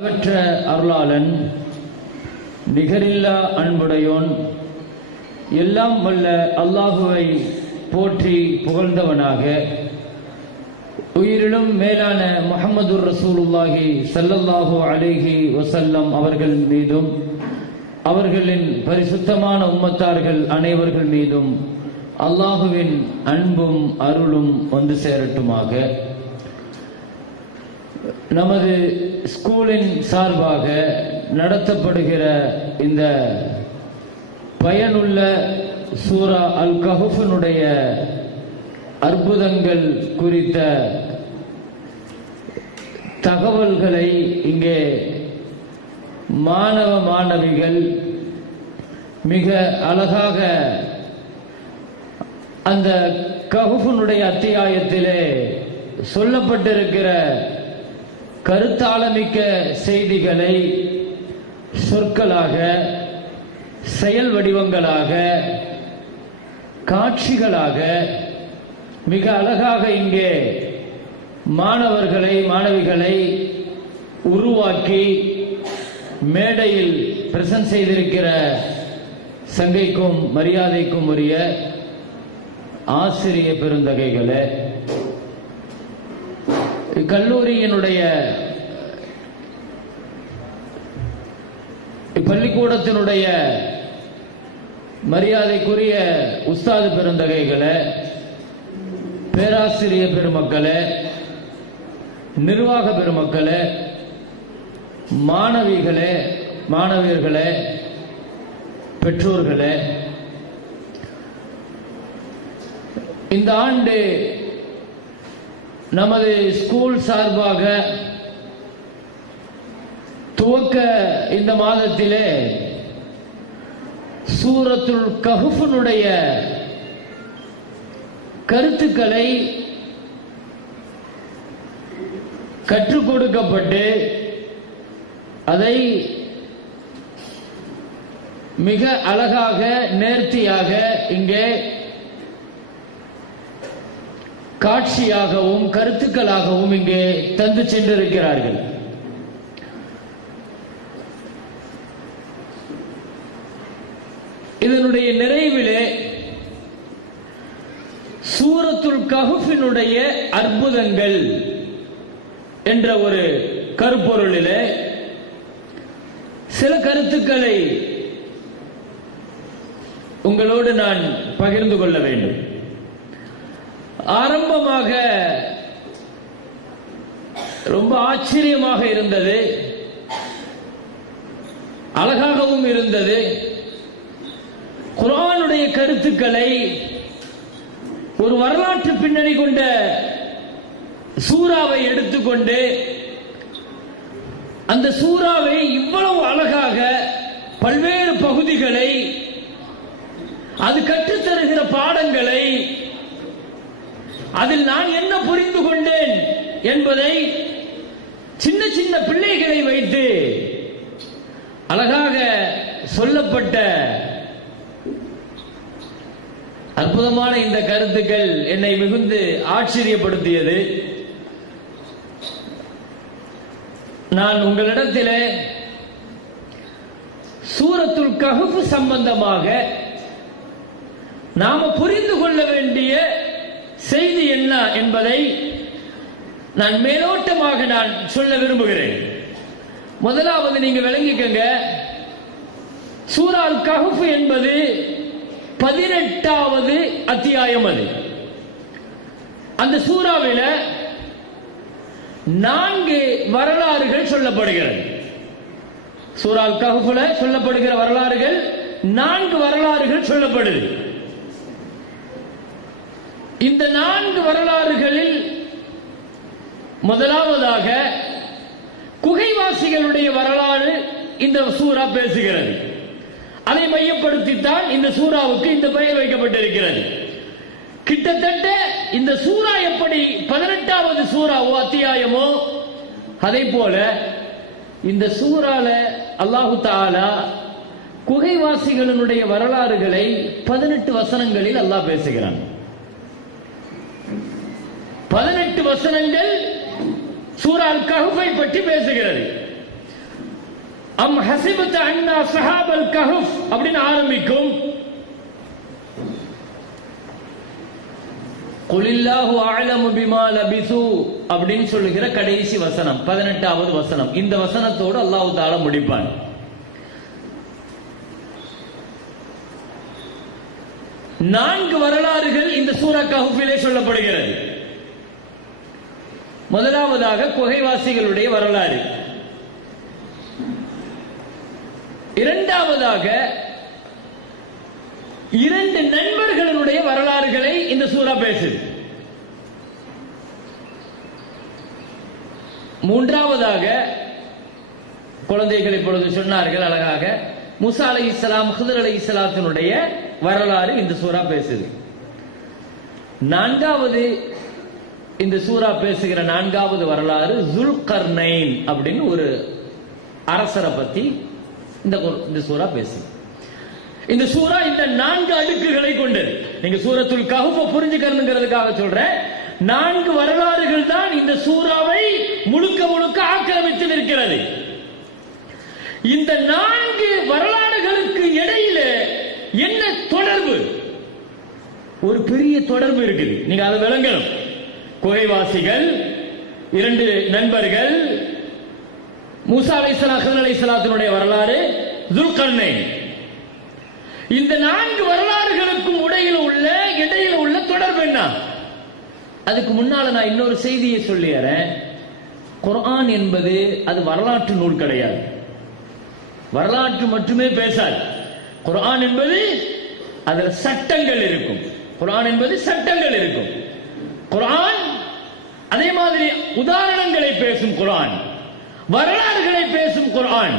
அளவற்ற அருளாளன், நிகரில்லா அன்புடையோன், எல்லாம் வல்ல அல்லாஹுவை போற்றி புகழ்ந்தவனாக உயிரிலும் மேலான முஹம்மதுர் ரசூலுல்லாஹி ஸல்லல்லாஹு அலைஹி வஸல்லம் அவர்கள் மீதும் அவர்களின் பரிசுத்தமான உம்மத்தார்கள் அனைவர்கள் மீதும் அல்லாஹுவின் அன்பும் அருளும் வந்து சேரட்டுமாக. நமது ஸ்கூலின் சார்பாக நடத்தப்படுகிற இந்த பயனுள்ள சூரா அல் கஹ்ஃபினுடைய அற்புதங்கள் குறித்த தகவல்களை இங்கே மாணவ மாணவிகள் மிக அழகாக அந்த கஹ்ஃபினுடைய அத்தியாயத்திலே சொல்லப்பட்டிருக்கிற கருத்தாளமிக்க செய்திகளை சொற்களாக, செயல் வடிவங்களாக, காட்சிகளாக மிக அழகாக இங்கே மாணவர்களை மாணவிகளை உருவாக்கி மேடையில் பிரசன்ட் செய்திருக்கிற சங்கைக்கும் மரியாதைக்கும் உரிய ஆசிரிய பெருந்தகைகளே, கல்லூரியினுடைய பள்ளிக்கூடத்தினுடைய மரியாதைக்குரிய உஸ்தாது பெருந்தகைகளே, பேராசிரிய பெருமக்களே, நிர்வாக பெருமக்களே, மாணவிகளே, மாணவியர்களே, பெற்றோர்களே, இந்த ஆண்டு நமது ஸ்கூல் சார்பாக துவக்க இந்த மாதத்திலே சூரத்துல் கஹ்ஃபினுடைய கருத்துக்களை கற்றுக் கொடுக்கப்பட்டு அதை மிக அழகாக நேர்த்தியாக இங்கே காட்சியாகவும் கருத்துக்களாகவும் இங்கே தந்து சென்றிருக்கிறார்கள். இதனுடைய நிறைவிலே சூரத்துல் கஹ்ஃபினுடைய அற்புதங்கள் என்ற ஒரு கருப்பொருளிலே சில கருத்துக்களை உங்களோடு நான் பகிர்ந்து கொள்ள வேண்டும். ஆரம்பமாக ரொம்ப ஆச்சரியமாக இருந்தது, அழகாகவும் இருந்தது. குர்ஆனுடைய கருத்துக்களை ஒரு வரலாற்று பின்னணி கொண்ட சூறாவை எடுத்துக்கொண்டு அந்த சூறாவை இவ்வளவு அழகாக பல்வேறு பகுதிகளை, அது கற்றுத்தருகிற பாடங்களை, அதில் நான் என்ன புரிந்து கொண்டேன் என்பதை சின்ன சின்ன பிள்ளைகளை வைத்து அழகாக சொல்லப்பட்ட அற்புதமான இந்த கருத்துக்கள் என்னை மிகுந்து ஆச்சரியப்படுத்தியது. நான் உங்களிடத்திலே சூரத்துல் கஹ்ஃப் சம்பந்தமாக நாம புரிந்து கொள்ள வேண்டிய செய்தி என்ன என்பதை நான் மேலோட்டமாக நான் சொல்ல விரும்புகிறேன். முதலாவது நீங்க விளங்கிக்கங்க, சூரா அல் கஹ்ஃப் என்பது 18வது அத்தியாயம். அது அந்த சூறாவில 4 வரலாறுகள் சொல்லப்படுகிறது. சூரா அல் கஹ்ஃப்ல சொல்லப்படுகிற வரலாறுகள் 4 வரலாறுகள் சொல்லப்படுது. இந்த 4 வரலாறுகளில் முதலாவதாக குகைவாசிகளுடைய வரலாறு இந்த சூரா பேசுகிறது. அதை மையப்படுத்தித்தான் இந்த சூறாவுக்கு இந்த பெயர் வைக்கப்பட்டிருக்கிறது. கிட்டத்தட்ட இந்த சூரா எப்படி 18வது சூறாவோ அத்தியாயமோ அதே போல இந்த சூறால அல்லாஹு தஆலா குகைவாசிகளுடைய வரலாறுகளை 18 வசனங்களில் அல்லாஹ் பேசுகிறான். 18 வசனங்கள் சூரா அல் கஹ்ஃபை பற்றி பேசுகிறது. அம் ஹஸிபத அன்னா ஸஹாபல் கஹஃப் அப்படின்னு ஆரம்பிக்கும். குலில்லாஹு அஅலமு பிமா லபிஸு அப்படின்னு சொல்லுகிற கடைசி வசனம் 18வது வசனம். இந்த வசனத்தோடு அல்லாஹ் தஆலா முடிப்பான். நான்கு வரலாறுகள் இந்த சூரா கஹ்ஃபிலே சொல்லப்படுகிறது. முதலாவதாக குகைவாசிகளுடைய வரலாறு, இரண்டாவதாக இரண்டு நண்பர்களுடைய வரலாறுகளை இந்த சூரா பேசுது, மூன்றாவதாக குழந்தைகள் இப்பொழுது சொன்னார்கள் அழகாக, மூசா அலைஹிஸ்ஸலாம் ஹிதர் அலைஹிஸ்ஸலாத்தினுடைய வரலாறு இந்த சூரா பேசுது. நான்காவது இந்த சூரா பேசுகிற நான்காவது வரலாறு ஜுல்கர்னைன் அப்படின்னு ஒரு அரசரை பத்தி இந்த சூரா பேசுது. இந்த சூரா இந்த நான்கு அடுக்குகளை கொண்டது. நீங்க சூரத்துல் கஹ்ஃப புரிஞ்சுக்கணுங்கிறதுக்காக சொல்றேன். நான்கு வரலாறுகள் தான் இந்த சூறாவை முழுக்க முழுக்க ஆக்கிரமித்து நிற்கிறது. இந்த நான்கு வரலாறுகளுக்கு இடையில என்ன தொடர்பு? ஒரு பெரிய தொடர்பு இருக்குது. நீங்க அதை விளங்கணும். குகைவாசிகள், இரண்டு நண்பர்கள், மூசா அலைஹிஸ்ஸலாம் ஹிதர் அலைஹிஸ்ஸலாத்தினுடைய வரலாறு, ஜுல்கர்னைன். இந்த நான்கு வரலாறுகளுக்கும் இடையில உள்ள தொடர்பு என்ன? அதுக்கு முன்னால நான் இன்னொரு செய்தியை சொல்லிடுறேன். குர்ஆன் என்பது அது வரலாற்று நூல் கிடையாது, வரலாற்று மட்டுமே பேசாது. குர்ஆன் என்பது அதுல சட்டங்கள் இருக்கும். குர்ஆன் என்பது சட்டங்கள் இருக்கும். குர்ஆன் அதே மாதிரி உதாரணங்களை பேசும் குர்ஆன், வரலாறுகளை பேசும் குர்ஆன்.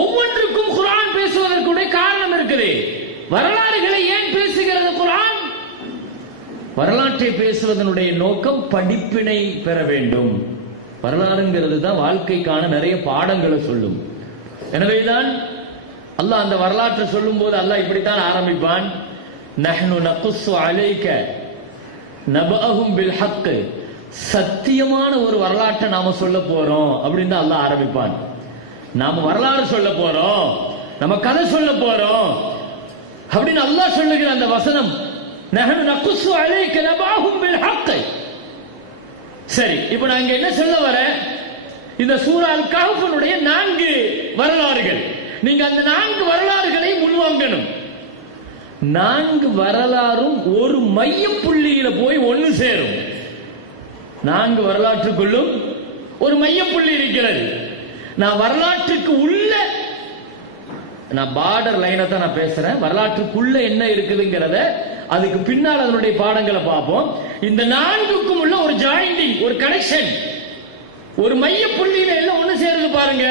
ஒவ்வொன்றுக்கும் குர்ஆன் பேசுவதற்குடைய காரணம் இருக்குது. வரலாறுகளை ஏன் பேசுகிறது குர்ஆன்? வரலாற்றை பேசுவதனுடைய நோக்கம் படிப்பினை பெற வேண்டும். வரலாறுங்கிறது தான் வாழ்க்கைக்கான நிறைய பாடங்களை சொல்லும். எனவேதான் அல்லாஹ் அந்த வரலாற்றை சொல்லும் போது அல்லாஹ் இப்படித்தான் ஆரம்பிப்பான். நஹ்னு நகுஸ்ஸு அலைக நபஅஹும் பில் ஹக். சத்தியமான ஒரு வரலாற்றை நாம சொல்ல போறோம் அப்படின்னு தான் அல்லாஹ் ஆரம்பிப்பான். நாம வரலாறு சொல்ல போறோம், நம்ம கதை சொல்ல போறோம் அப்படின்னு அல்லாஹ் சொல்லுகிற அந்த வசனம் நஹ்னு நகுஸ்ஸு அலைக நபஅஹும் பில் ஹக். சரி, இப்போ நான் இங்க என்ன சொல்ல வரேன்? இந்த சூரா அல் கஹ்ஃபுடைய நான்கு வரலாறுகள், நீங்க அந்த நான்கு வரலாறுகளை முன்வாங்கணும். நான்கு வரலாறும் ஒரு மைய புள்ளியில போய் ஒன்னு சேரும். நான்கு வரலாற்றுக்குள்ளும் ஒரு மைய புள்ளி இருக்கிறது. நான் வரலாற்றுக்கு உள்ள, நான் பார்டர் லைனை தான் நான் பேசுறேன். வரலாற்றுக்குள்ள என்ன இருக்குதுங்கிறத அதுக்கு பின்னால் அதனுடைய பாடங்களை பார்ப்போம். இந்த நான்குக்கும் உள்ள ஒரு ஜாயிண்டிங், ஒரு கனெக்ஷன், ஒரு மைய புள்ளியில எல்லாம் ஒண்ணு சேருது பாருங்க.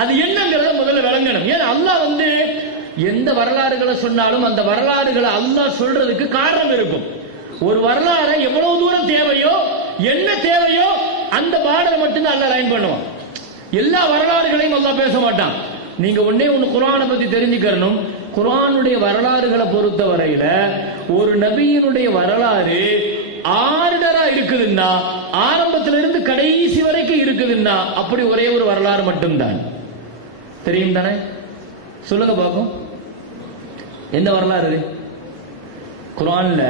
அது என்னங்கிறத முதல்ல விளங்கணும். ஏன்னா அல்லாஹ் எந்த வரலாறுகளை சொன்னாலும் அந்த வரலாறுகளை அல்லாஹ் சொல்றதுக்கு காரணம் இருக்கும். ஒரு வரலாறு எவ்வளவு தூரம் தேவையோ, என்ன தேவையோ அந்த பார்டரை மட்டும்தான் அல்லாஹ் லைன் பண்ணுவான். எல்லா வரலாறுகளையும் அல்லாஹ் பேச மாட்டான். நீங்க ஒண்ணே ஒண்ணு குர்ஆனை பத்தி தெரிஞ்சுக்கணும். குர்ஆனுடைய வரலாறுகளை பொறுத்த வரையில ஒரு நபியினுடைய வரலாறு ஆர்டரா இருக்குதுன்னா, ஆரம்பத்திலிருந்து கடைசி வரைக்கும் இருக்குதுன்னா அப்படி ஒரே ஒரு வரலாறு மட்டும்தான். தெரியும் தானே? சொல்லுங்க பாப்போம், எந்த வரலாறு? குர்ஆன்ல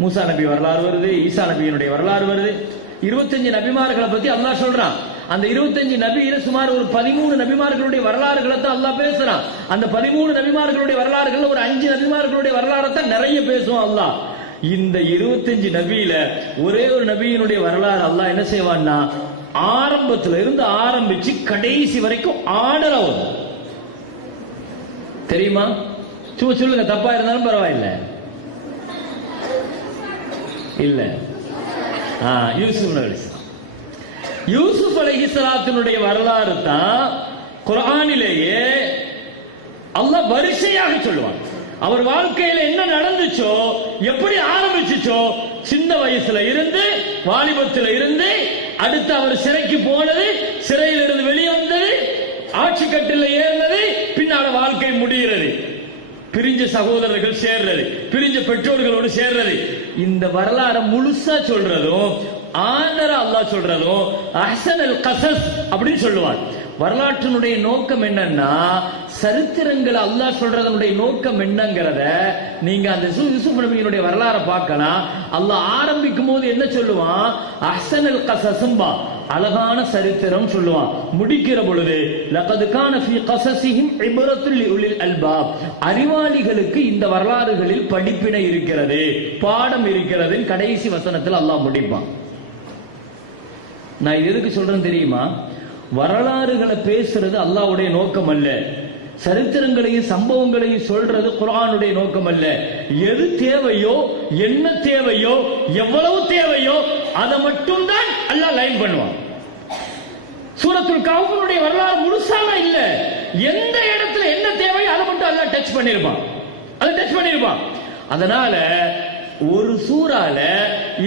மூசா நபி வரலாறு வருது, ஈசா நபியினுடைய வரலாறு வருது. 25 நபிமார்களை பத்தி அல்லாஹ் சொல்றான். அந்த 25 நபியில சுமார் ஒரு 13 நபிமார்களுடைய வரலாறுகளை தான் அல்லாஹ் பேசுறான். அந்த 13 நபிமார்களுடைய வரலாறுகள் ஒரு 5 நபிமார்களுடைய வரலாறை தான் நிறைய பேசுவான் அல்லாஹ். இந்த 25 நபியில ஒரே ஒரு நபியினுடைய வரலாறு அல்லாஹ் என்ன செய்வான்னா, ஆரம்பத்துல இருந்து ஆரம்பிச்சு கடைசி வரைக்கும் ஆர்டர் ஆகும். தெரியுமா? சும்மா சொல்லுங்க, தப்பா இருந்தாலும் பரவாயில்ல. இல்ல, யூசுப் அலைஹிஸ்ஸலாத்தினுடைய வரலாறு தான் குர்ஆனிலேயே அல்லாஹ் வரிசையாக சொல்லுவான். அவர் வாழ்க்கையில என்ன நடந்துச்சோ, எப்படி ஆரம்பிச்சுச்சோ, சின்ன வயசுல இருந்து, வாலிபத்துல இருந்து, அடுத்து அவர் சிறைக்கு போனது, சிறையில் இருந்து வெளியே வந்தது, ஆட்சி கட்டில ஏறினது, பின்னால வாழ்க்கை முடிகிறது, பிரிஞ்ச சகோதரர்கள் சேர்றது, பிரிஞ்ச பெற்றோர்களோடு சேர்றது. இந்த வரலாறு முழுசா சொல்றதும் ஆண்டரா அல்லாஹ் சொல்றதும் அஹ்ஸனல் கஸஸ் அப்படின்னு சொல்லுவார். வரலாற்றினுடைய நோக்கம் என்னன்னா, சரித்திரங்களை அல்லாஹ் சொல்றதனுடைய நோக்கம் என்னங்கிறத நீங்க அந்த யூசுப் நபியினுடைய வரலாறை பார்க்கலாம். அல்லாஹ் ஆரம்பிக்கும் போது என்ன சொல்லுவான்? அஹ்ஸனுல் கஸஸும்பா, அழகான சரித்திரம் சொல்லுவான். முடிக்கிற பொழுது லகத் கான ஃபீ கஸஸிஹிம் இப்ரத்துல் லிஉலில் அல்பாப், அறிவாளிகளுக்கு இந்த வரலாறுகளில் படிப்பினை இருக்கிறது, பாடம் இருக்கிறது. கடைசி வசனத்தில் அல்லாஹ் முடிப்பான். நான் எதுக்கு சொல்றேன் தெரியுமா? வரலாறுகளை பேசுறது அல்லாஹ்வுடைய நோக்கம் அல்ல, சரித்திரங்களையும் சம்பவங்களையும் சொல்றது குர்ஆனுடைய நோக்கம் அல்ல. எது தேவையோ, என்ன தேவையோ, எவ்வளவு தேவையோ அதை மட்டும் தான் அல்லாஹ் லைன் பண்ணுவான். சூரத்துல் கஹ்ஃபுடைய வரலாறு முழுசாக இல்ல, எந்த இடத்துல என்ன தேவையோ அதை மட்டும் அல்லாஹ் டச் பண்ணிருப்பான், அதை டச் பண்ணிருப்பான். அதனால ஒரு சூறால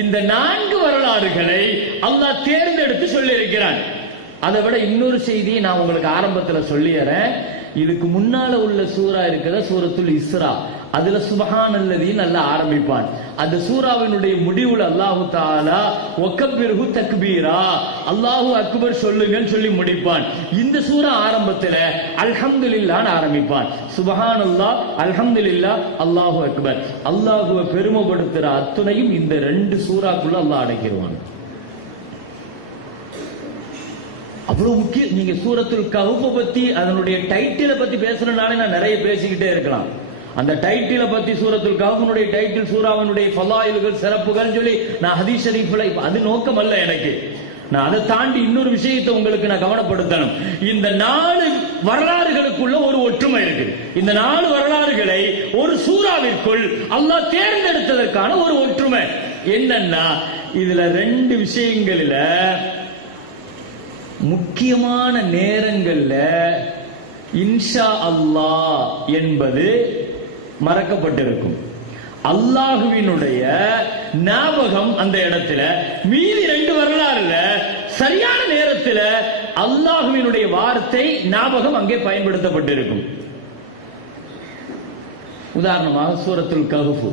இந்த 4 வரலாறுகளை அல்லாஹ் தேர்ந்தெடுத்து சொல்லி இருக்கிறான். அதை விட இன்னொரு செய்தியை நான் உங்களுக்கு ஆரம்பத்தில் சொல்லிடுறேன். இதுக்கு முன்னால உள்ள சூரா இருக்கிற சூரத்துல் இஸ்ரா, அதுல சுப்ஹானல்லதி நல்லா ஆரம்பிப்பான். அந்த சூராவினுடைய முடிவுல அல்லாஹு தஆலா வக்கபிர்ஹு தக்பீரா, அல்லாஹு அக்பர் சொல்லுங்கன்னு சொல்லி முடிப்பான். இந்த சூரா ஆரம்பத்துல அல்ஹம்துலில்லாஹ்னு ஆரம்பிப்பான். சுப்ஹானல்லாஹ், அல்ஹம்துலில்லாஹ், அல்லாஹு அக்பர். அல்லாஹ்வை பெருமைப்படுத்துற அத்துணையும் இந்த 2 சூறாக்குள்ள அல்லாஹ் அடக்கிடுவான். அவ்வளவு முக்கியம். நீங்க சூரத்துல் கஹ்ஃப் பத்தி, அதனுடைய டைட்டிலை பத்தி பேசுறதுனால நான் நிறைய பேசிக்கிட்டே இருக்கலாம். அந்த டைட்டிலை பத்தி, சூரத்துல் கஹ்ஃபுடைய டைட்டில், சூராவினுடைய ஃபலாயில்கள், சிறப்புகள் சொல்லி நான் ஹதீஸ் ஷரீஃப்ல, அது நோக்கம் அல்ல எனக்கு. நான் அதை தாண்டி இன்னொரு விஷயத்தை உங்களுக்கு நான் கவனப்படுத்தணும். இந்த 4 வரலாறுகளுக்குள்ள ஒரு ஒற்றுமை இருக்கு. இந்த 4 வரலாறுகளை ஒரு சூறாவிற்குள் அல்லாஹ் தேர்ந்தெடுத்ததற்கான ஒரு ஒற்றுமை என்னன்னா, இதுல 2 விஷயங்களில முக்கியமான நேரங்கள்ல இன்ஷா அல்லாஹ் என்பது மறக்கப்பட்டிருக்கும். அல்லாஹுவினுடைய ஞாபகம் அந்த இடத்துல, மீதி 2 வரலாறுல சரியான நேரத்துல அல்லாஹுவினுடைய வார்த்தை ஞாபகம் அங்கே பயன்படுத்தப்பட்டிருக்கும். உதாரணமாக சூரத்துல் கஹ்ஃப்,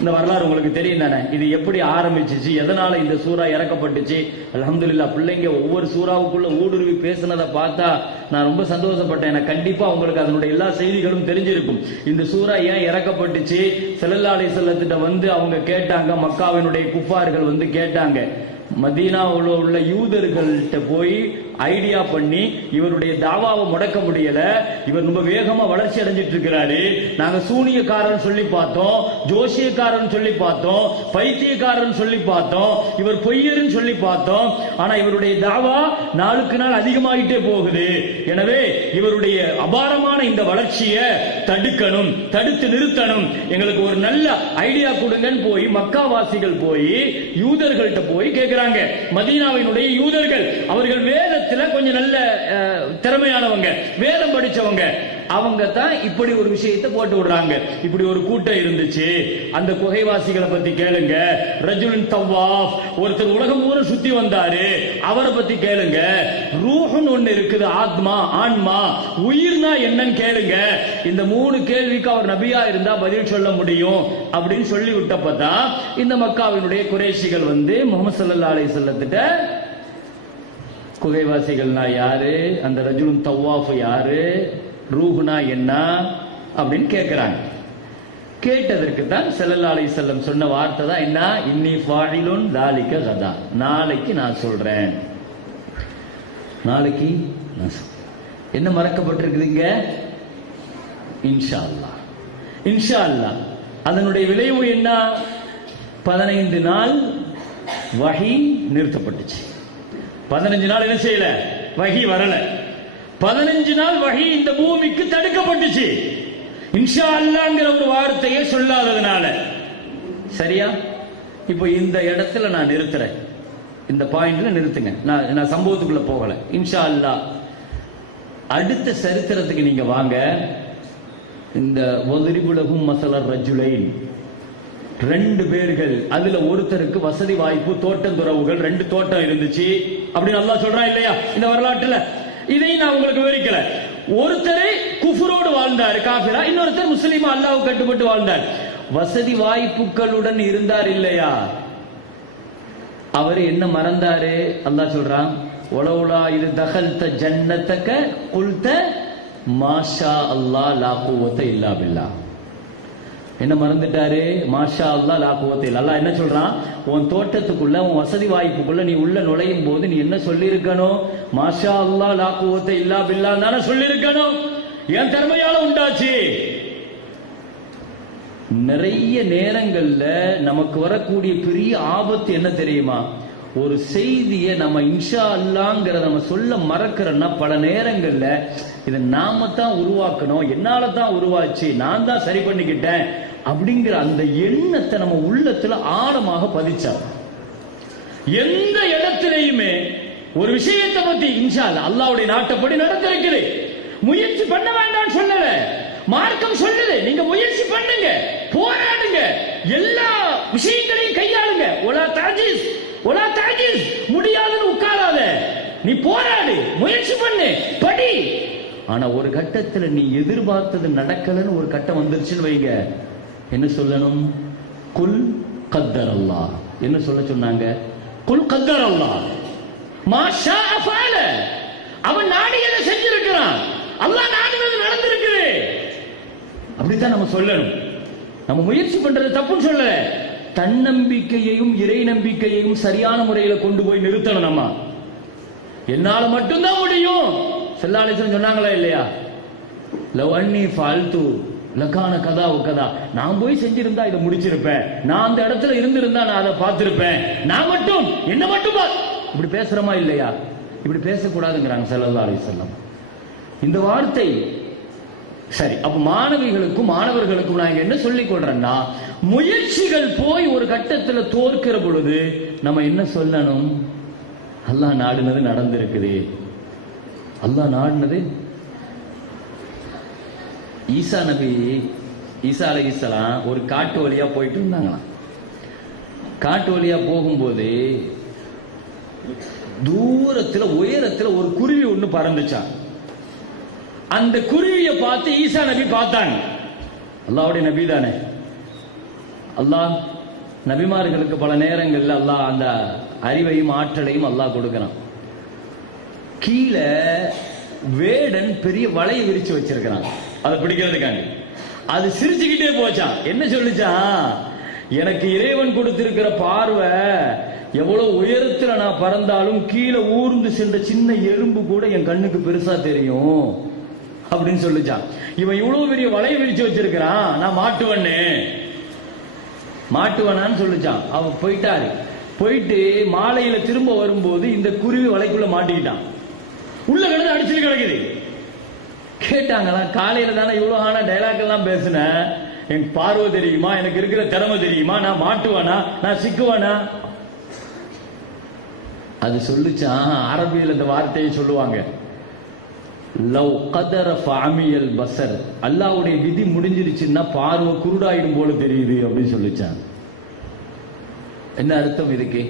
இந்த வரலாறு உங்களுக்கு தெரியும் தானே? இது எப்படி ஆரம்பிச்சிச்சு, எதனால இந்த சூறா இறக்கப்பட்டுச்சு? அல்ஹம்துலில்லாஹ், பிள்ளைங்க ஒவ்வொரு சூறாவுக்குள்ள ஊடுருவி பேசினதை பார்த்தா நான் ரொம்ப சந்தோஷப்பட்டேன். எனக்கு கண்டிப்பா உங்களுக்கு அதனுடைய எல்லா செய்திகளும் தெரிஞ்சிருக்கும். இந்த சூறா ஏன் இறக்கப்பட்டுச்சு, ஸல்லல்லாஹு அலைஹி வஸல்லத்திட்ட வந்து அவங்க கேட்டாங்க, மக்காவினுடைய குஃபார்கள் வந்து கேட்டாங்க. மதீனாவுல உள்ள யூதர்கள்ட்ட போய் ஐடியா பண்ணி இவருடைய தாவாவை முடக்க முடியல, இவர் ரொம்ப வேகமா வளர்ச்சி அடைஞ்சிட்டு இருக்கிறாரு, நாங்க சூனியக்காரன் சொல்லி பார்த்தோம், ஜோசியக்காரன் சொல்லி பார்த்தோம், பைத்தியக்காரன் சொல்லி பார்த்தோம், இவர் பொய்யர்னு சொல்லி பார்த்தோம், ஆனா இவருடைய தாவா நாளுக்கு நாள் அதிகமாகிட்டே போகுது. எனவே இவருடைய அபாரமான இந்த வளர்ச்சியை தடுக்கணும், தடுத்து நிறுத்தணும், எங்களுக்கு ஒரு நல்ல ஐடியா கொடுங்கன்னு போய் மக்காவாசிகள் போய் யூதர்கள்ட்ட போய் கேட்கிறாங்க. மதீனாவினுடைய யூதர்கள், அவர்கள் வேதத்துல கொஞ்சம் நல்ல திறமையானவங்க, வேதம் படிச்சவங்க, அவங்க தான் இப்படி ஒரு விஷயத்தை போட்டு விடுறாங்க. இப்படி ஒரு கூட்டம் இருந்துச்சு, அந்த குகைவாசிகளை பத்தி கேளுங்க. ரஜுலுன் தவாஃப், ஒருத்தர் உலகம் பூரா சுத்தி வந்தாரு, அவரை பத்தி கேளுங்க. ரூஹுன்னு ஒண்ணு இருக்குது, ஆத்மா, ஆன்மா, உயிர்னா என்னன்னு கேளுங்க. இந்த 3 கேள்விக்கு அவர் நபியா இருந்தா பதில் சொல்ல முடியும் அப்படின்னு சொல்லி விட்டப்பதான் இந்த மக்காவினுடைய குறைஷிகள் வந்து முஹம்மது ஸல்லல்லாஹு அலைஹி வஸல்லத்திட்ட குகைவாசிகள்னா யாரு, அந்த ரஜுலுன் தவாஃப் யாரு, ரூஹுனா என்ன அப்படின்னு கேட்கிறாங்க. கேட்டதற்கு தான் ஸல்லல்லாஹு அலைஹி வஸல்லம் சொன்ன வார்த்தை தான் என்ன, இன்னி ஃபாயிலுன் தாலிக கதா, நாளைக்கு நான் சொல்றேன். நாளைக்கு என்ன மறக்கப்பட்டிருக்குதுங்க? இன்ஷா அல்லாஹ். இன்ஷா அல்லாஹ். அதனுடைய விளைவு என்ன? 15 நாள் வஹி நிறுத்தப்பட்டுச்சு. 15 நாள் என்ன செய்யல? வஹி வரல. 15 நாள் வஹி இந்த பூமிக்கு தடுக்கப்பட்டுச்சு, இன்ஷா அல்லாஹ்ங்கிற ஒரு வார்த்தையை சொல்லாததுனால. சரியா? இப்போ இந்த இடத்துல நான் நிறுத்துறேன், இந்த பாயிண்ட்ல நிறுத்துங்க. நான் சம்பவத்துக்குள்ள போகல. இன்ஷா அல்லாஹ் அடுத்த சரித்திரத்துக்கு நீங்க வாங்க. இந்த வதரிபுலஹும் மஸலர் ரஜுலைன், 2 பேர்கள், அதுல ஒருத்தருக்கு வசதி வாய்ப்பு, தோட்டம் துறவுகள், 2 தோட்டம் இருந்துச்சு அப்படின்னு அல்லாஹ் சொல்றான் இல்லையா இந்த வரலாற்றுல? இதை நான் உங்களுக்கு விவரிக்கல. ஒருத்தரை குஃபரோடு வாழ்ந்தார், காஃபிரா, இன்னொருத்தர் முஸ்லிமா அல்லாஹ்வுக்கு கட்டுப்பட்டு வாழ்ந்தார். வசதி வாய்ப்புகளுடன் இருந்தார் இல்லையா? அவரு என்ன மறந்தாரு? அல்லாஹ் சொல்றான் ஒலவுலா இது தகல்த ஜன்னத்தக குல்த மாஷா அல்லாஹ் லா குவத்த இல்லா பில்லாஹ். என்ன மறந்துட்டாரு? மாஷா அல்லாஹ் லா குவத்த இல்லா. அல்லாஹ் என்ன சொல்றான்? உன் தோட்டத்துக்குள்ள, உன் வசதி வாய்ப்புக்குள்ள நீ உள்ள நுழையும் போது நீ என்ன சொல்லி இருக்கணும்? மாஷா அல்லாஹ் லா குவத்த இல்லா பில்லாஹ் தானே சொல்லி இருக்கணும். என் திறமையால உண்டாச்சு. நிறைய நேரங்கள்ல நமக்கு வரக்கூடிய பெரிய ஆபத்து என்ன தெரியுமா? ஒரு செய்தியை நம்ம இன்ஷா அல்லாஹ்ங்கறத நம்ம சொல்ல மறக்கிறோம்னா, பல நேரங்கள்ல இதை நாம தான் உருவாக்கணும், என்னால தான் உருவாச்சு, நான் தான் சரி பண்ணிக்கிட்டேன் அப்படிங்கிற அந்த எண்ணத்தை நம்ம உள்ளத்துல ஆழமாக பதிச்சோம். எந்த இடத்திலையுமே ஒரு விஷயத்தை பத்தி இன்ஷா அல்லாஹ் அல்லாஹ்வுடைய நாட்டப்படி நடந்திருக்குது, முயற்சி பண்ண வேண்டாம்னு சொல்லல. மார்க்கம் சொல்லுது, நீங்க முயற்சி பண்ணுங்க, போராடுங்க, எல்லா விஷயங்களையும் கையாளுங்க. ஒலா தாஜிஸ், ஒலா தாஜிஸ், முடியாதுன்னு உட்காராத, நீ போராடு, முயற்சி பண்ணு, படி. ஆனா ஒரு கட்டத்துல நீ எதிர்பார்த்தது நடக்கலன்னு ஒரு கட்டம் வந்துருச்சுன்னு வைங்க, என்ன சொல்லணும்? குல் கத்தர் அல்லாஹ். என்ன சொல்ல சொன்னாங்க? குல் கத்தர் அல்லாஹ் மா ஷாஅ ஃபஅல. அவன் நாடியதை செஞ்சிருக்கிறான், அல்லாஹ் நாடினது நடந்திருக்குது. அப்படித்தான் நம்ம சொல்லணும். நம்ம முயற்சி பண்றது தப்புன்னு சொல்லல. தன்னம்பிக்கையையும் இறை நம்பிக்கையையும் சரியான முறையில கொண்டு போய் நிறுத்தணும். நம்ம என்னால மட்டும்தான் முடியும். ஸல்லல்லாஹு அலைஹி வஸல்லம் சொன்னாங்களா இல்லையா? லவ் அன்னி ஃபால்து லகான கதா கதா. நான் போய் செஞ்சிருந்தா இதை முடிச்சிருப்பேன், நான் அந்த இடத்துல இருந்திருந்தா நான் அதை பார்த்திருப்பேன், நான் மட்டும் என்ன மட்டும் இப்படி பேசுறோமா இல்லையா? இப்படி பேசக்கூடாதுங்கிறாங்க ஸல்லல்லாஹு அலைஹி வஸல்லம். இந்த வார்த்தை சரி. அப்ப மாணவிகளுக்கும் மாணவர்களுக்கும் நான் என்ன சொல்லிக் கொள்றேன்னா, முயற்சிகள் போய் ஒரு கட்டத்துல தோற்கிற பொழுது நம்ம என்ன சொல்லணும்? அல்லாஹ் நாடினது நடந்திருக்குது. அல்லாஹ் நாடினது. ஈசா நபி, ஈசா அலைஹிஸ்ஸலாம் ஒரு காட்டு வழியா போயிட்டு இருந்தாங்களாம். காட்டு வழியா போகும்போது தூரத்துல உயரத்துல ஒரு குருவி ஒண்ணு பறந்துச்சான். அந்த குருவியை பார்த்து ஈசா நபி பார்த்தாங்க. அல்லாஹ்வுடைய நபி தானே. அல்லாஹ் நபிமார்களுக்கு பல நேரங்கள்ல அல்லாஹ் அந்த அறிவையும் ஆற்றலையும் அல்லாஹ் கொடுக்கிறான். கீழே வேடன் பெரிய வலையை விரிச்சு வச்சிருக்கிறான் அதை பிடிக்கிறதுக்காண்டி. அது சிரிச்சுக்கிட்டே போச்சான். என்ன சொல்லுச்சான்? எனக்கு இறைவன் கொடுத்திருக்கிற பார்வை, எவ்வளவு உயரத்துல நான் பறந்தாலும் கீழே ஊர்ந்து சென்ற சின்ன எறும்பு கூட என் கண்ணுக்கு பெருசா தெரியும் அப்படின்னு சொல்லிச்சான். இவன் இவ்வளவு பெரிய வலையை விரிச்சு வச்சிருக்கிறான், நான் மாட்டுவனான்னு சொல்லிச்சான். அவன் போயிட்டாரு. போயிட்டு மாலையில திரும்ப வரும்போது இந்த குருவி வலைக்குள்ள மாட்டிக்கிட்டான். உள்ள கிடந்து அடிச்சுட்டு கிடக்குது. கேட்டாங்களா, காலையில தானே இவ்வளவு ஆனா டைலாக் எல்லாம் பேசுன, எனக்கு பார்வை தெரியுமா, எனக்கு இருக்கிற திறமை தெரியுமா, நான் மாட்டுவானா, நான் சிக்குவானா? அது சொல்லுச்சான். அரபியில் இந்த வார்த்தையை சொல்லுவாங்க, லவ் கதர ஃபஅமியல் பஸர். அல்லாஹ்வுடைய விதி முடிஞ்சிருச்சுன்னா பார்வை குருடாயிடும் போல தெரியுது அப்படின்னு சொல்லிச்சான். என்ன அர்த்தம் இதுக்கு?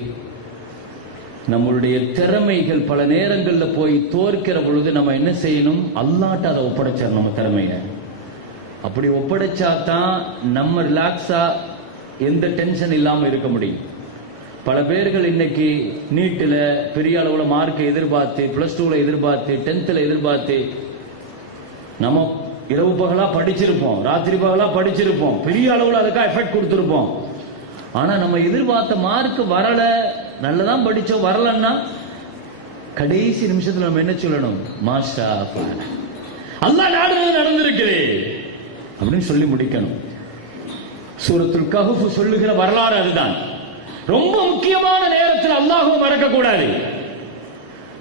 நம்மளுடைய திறமைகள் பல நேரங்கள்ல போய் தோற்கிற பொழுது நம்ம என்ன செய்யணும்? அல்லாஹ்ட்ட அதை ஒப்படைச்சா நம்ம திறமைய. அப்படி ஒப்படைச்சாதான் நம்ம ரிலாக்ஸா எந்த டென்ஷன் இல்லாம இருக்க முடியும். பல பேர்கள் இன்னைக்கு நீட்ல பெரிய அளவுல மார்க்கை எதிர்பார்த்து, பிளஸ் டூல எதிர்பார்த்து, 10th எதிர்பார்த்து, நம்ம இரவு பகலா படிச்சிருப்போம், ராத்திரி பகலா படிச்சிருப்போம், பெரிய அளவுல அதுக்காக எஃபெக்ட் கொடுத்திருப்போம். ஆனா நம்ம எதிர்பார்த்த மார்க் வரல, நல்லதான் படிச்சோம், வரலன்னா கடைசி நிமிஷத்துல நம்ம என்ன சொல்லணும்? மாஷா அல்லாஹ் நாடுறது நடந்திருக்குது அப்படின்னு சொல்லி முடிக்கணும். சூரத்துல் கஹ்ஃப் சொல்லுகிற வரலாறு அதுதான். ரொம்ப முக்கியமான நேரத்தில் அல்லாஹ்வை மறக்க கூடாது.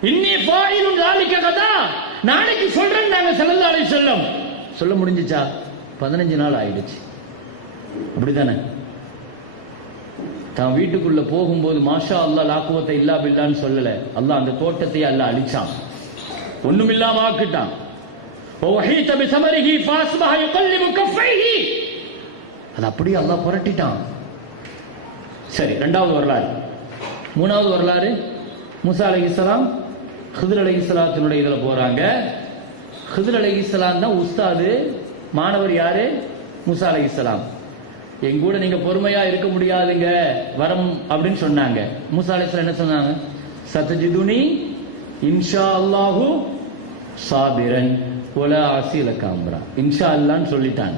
இன்னி ஃபாயிலுன் ஸாலிக கதா, நாளைக்கு சொல்றேன் நாங்க ஸல்லல்லாஹு அலைஹி வஸல்லம். சொல்ல முடிஞ்சுச்சா? 15 நாள் ஆயிடுச்சு. அப்படிதானே? தான் வீட்டுக்குள்ள போகும்போது மாஷா அல்லாஹ் லா குவத்த இல்லா பில்லான்னு சொல்லல. அல்லாஹ் அந்த தோட்டத்தை அல்லாஹ் அழிச்சான், ஒண்ணுமில்லாம ஆக்கிட்டான். வஹீத பிஸமரிஹி ஃபாஸ்பஹ யுகல்லிபு கஃபைஹி, அது அப்படியே அல்லாஹ் புரட்டிட்டான். சரி, இரண்டாவது வரலாறு. மூணாவது வரலாறு, மூசா அலைஹிஸ்ஸலாம் ஹித்ர் அலைஹிஸ்ஸலாத்தினுடைய இதுல போறாங்க. ஹித்ர் அலைஹிஸ்ஸலாம் தான் உஸ்தாது, மாணவர் யாரு? மூசா அலைஹிஸ்ஸலாம். என் கூட நீங்க பொறுமையா இருக்க முடியாதுங்க, வரம் அப்படின்னு சொன்னாங்க. மூசா அலைஹிஸ்ஸலாம் என்ன சொன்னாங்க? சதஜிதுனி இன்ஷா அல்லாஹு சாபிரன் ஒலா அசீல காம்பரா. இன்ஷா அல்லான்னு சொல்லிட்டாங்க.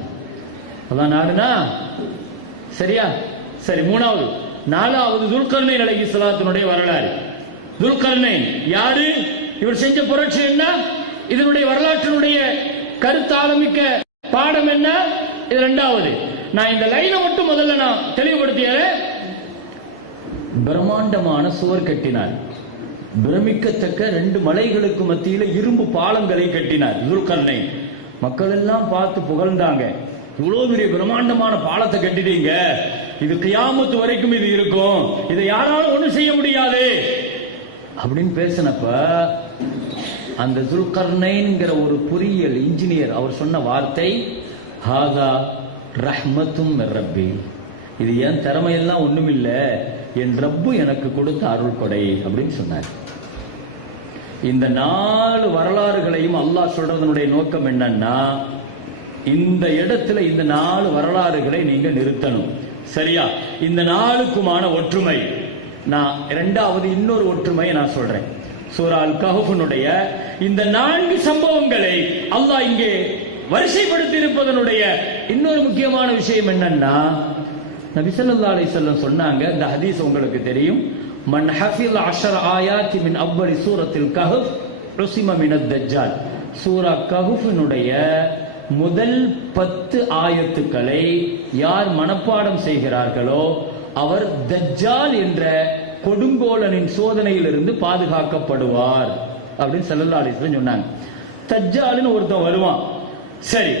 அதான் நாடுனா சரியா? சரி, மூணாவது. நாலாவது துல்கர்னைன் அலைஹிஸ்ஸலாத்தினுடைய வரலாறு. துல்கர்னைன் யாரு? இவர் செஞ்ச புரட்சி என்ன? இதனுடைய வரலாற்றினுடைய கருத்தாளமிக்க பாடம் என்ன? இது இரண்டாவது. நான் இந்த லைனை மட்டும் முதல்ல நான் தெளிவுபடுத்தியறேன். பிரம்மாண்டமான சுவர் கட்டினார். பிரமிக்கத்தக்க 2 மலைகளுக்கு மத்தியில இரும்பு பாலங்களை கட்டினார் துல்கர்னைன். மக்கள் எல்லாம் பார்த்து புகழ்ந்தாங்க. இவ்வளவு பெரிய பிரம்மாண்டமான பாலத்தை கட்டிட்டீங்க, இது கியாமத்து வரைக்கும் இது இருக்கும், இதை யாராலும் ஒண்ணும் செய்ய முடியாது அப்படின்னு பேசினப்ப அந்த துல்கர்னைன்ங்கிற ஒரு பொறியியல் இன்ஜினியர் அவர் சொன்ன வார்த்தை, ஹாதா ரஹ்மத்தும் மிர் ரப்பி, இது என் திறமையெல்லாம் ஒண்ணுமில்ல, என் ரப்பு எனக்கு கொடுத்த அருள் கொடை அப்படின்னு சொன்னார். இந்த 4 வரலாறுகளையும் அல்லாஹ் சொல்றதனுடைய நோக்கம் என்னன்னா, இந்த இடத்துல இந்த 4 வரலாறுகளை நீங்க நிறுத்தணும். சரியா? இந்த 4க்குமான ஒற்றுமை. நான் இரண்டாவது இன்னொரு ஒற்றுமையை நான் சொல்றேன். சூரா அல் கஹ்ஃபுனுடைய இந்த 4 சம்பவங்களை அல்லாஹ் இங்கே வரிசைப்படுத்தி இருப்பதனுடைய இன்னொரு முக்கியமான விஷயம் என்னன்னா, நபி ஸல்லல்லாஹு அலைஹி வஸல்லம் சொன்னாங்க, இந்த ஹதீஸ் உங்களுக்கு தெரியும், மன் ஹஃபில் 10 ஆயாத்தி மின் அவ்வலி சூரத்தில் கஹ்ஃப் உஸிம மினத் தஜ்ஜால். சூரா கஹ்ஃபினுடைய முதல் 10 ஆயத்துக்களை யார் மனப்பாடம் செய்கிறார்களோ அவர் தஜ்ஜால் என்ற கொடுங்கோலனின் சோதனையிலிருந்து பாதுகாக்கப்படுவார் அப்படின்னு ஸல்லல்லாஹு அலைஹி வஸல்லம் சொன்னாங்க. தஜ்ஜால்னு ஒருத்தன் வருவான். சரி,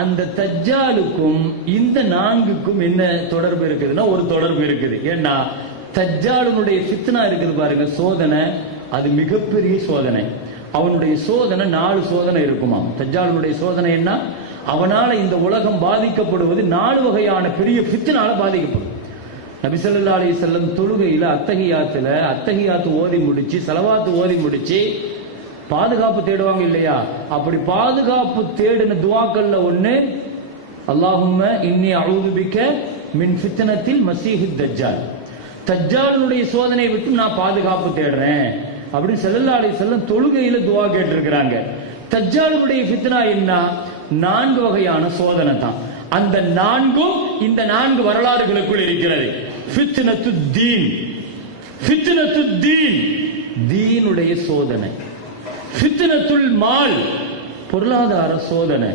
அந்த தஜ்ஜாலுக்கும் இந்த 4க்கும் என்ன தொடர்பு இருக்குதுன்னா, ஒரு தொடர்பு இருக்குது. ஏன்னா தஜ்ஜாலுடைய ஃபித்னா இருக்குது பாருங்க, சோதனை, அது மிகப்பெரிய சோதனை. அவனுடைய சோதனை 4 சோதனை இருக்குமா. தஜ்ஜாலுடைய சோதனை என்ன? அவனால இந்த உலகம் பாதிக்கப்படுவது 4 வகையான பெரிய ஃபித்னால பாதிக்கப்படும். நபி ஸல்லல்லாஹு அலைஹி வஸல்லம் தொழுகையில அத்தஹியாத்து ஓதி முடிச்சு, ஸலவாத்து ஓதி முடிச்சு பாதுகாப்பு தேடுவாங்க இல்லையா? அப்படி பாதுகாப்பு தேடின துஆக்கள்ல ஒண்ணு, அல்லாஹும்ம இன்னி அஊது பிக மின் ஃபித்னத்தில் மஸீஹித் தஜ்ஜால், தஜ்ஜாலுடைய சோதனையை விட்டு நான் பாதுகாப்பு தேடுறேன் அப்படின்னு ஸல்லல்லாஹு அலைஹி வஸல்லம் தொழுகையில துஆ கேட்டிருக்கிறாங்க. தஜ்ஜாலுடைய ஃபித்னா என்ன? 4 வகையான சோதனை தான். அந்த 4ம் இந்த 4 வரலாறுகளுக்குள் இருக்கிறது. ஃபித்னத்துத் தீன், ஃபித்னத்துத் தீன், தீனுடைய சோதனை. ஃபித்னத்துல் மால், பொருளாதார சோதனை.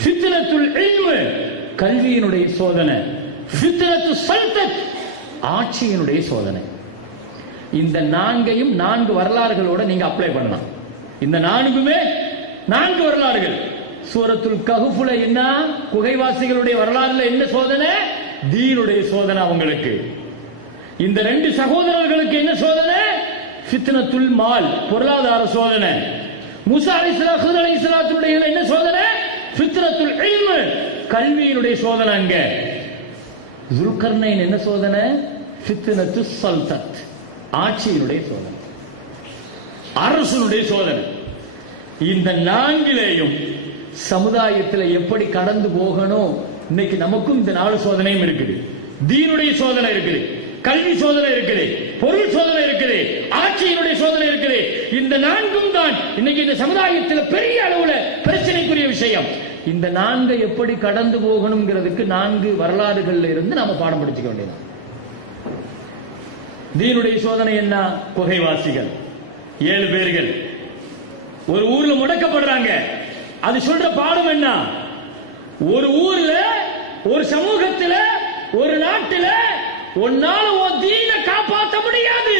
ஃபித்னத்துல் இல்ம், கல்வியினுடைய சோதனை. ஃபித்னத்து ஸல்தத், ஆட்சியினுடைய சோதனை. இந்த 4ஐயும் 4 வரலாறுகளோட நீங்க அப்ளை பண்ணலாம். இந்த 4க்குமே 4 வரலாறுகள். சூரத்துல் கஹ்ஃப்ல என்ன? குகைவாசிகளுடைய வரலாறுல என்ன சோதனை? தீனுடைய சோதனை அவங்களுக்கு. இந்த 2 சகோதரர்களுக்கு என்ன சோதனை? ஃபித்னத்துல் மால், பொருளாதார சோதனை. மூசா அலைஹிஸ்ஸலாத்துடைய என்ன சோதனை? ஃபித்னத்துல் இல்ம், கல்வியினுடைய சோதனை. அங்க துல்கர்னைன் என்ன சோதனை? ஃபித்னத்து ஸல்தத், ஆட்சியினுடைய சோதனை, அரசனுடைய சோதனை. இந்த 4லேயும் சமுதாயத்தில் எப்படி கடந்து போகணும், இன்னைக்கு நமக்கும் இந்த 4 சோதனையும் இருக்குது. தீனுடைய சோதனை இருக்குது, கல்வி சோதனை இருக்குது, பொருள் சோதனை இருக்குது, ஆட்சியினுடைய சோதனை இருக்குது. இந்த 4ம் தான் இன்னைக்கு இந்த சமுதாயத்தில் பெரிய அளவுல பிரச்சனைக்குரிய விஷயம். இந்த 4 எப்படி கடந்து போகணும்ங்கிறதுக்கு 4 வரலாறுகள்ல இருந்து நாம பாடம் படிச்சுக்க வேண்டியது. தீனுடைய சோதனை என்ன? குகைவாசிகள் 7 பேர்கள் ஒரு ஊர்ல முடக்கப்படுறாங்க. அது சொல்ற பாடம் என்ன? ஒரு ஊர்ல, ஒரு சமூகத்துல, ஒரு நாட்டுல உன்னால உன் தீனை காப்பாற்ற முடியாது,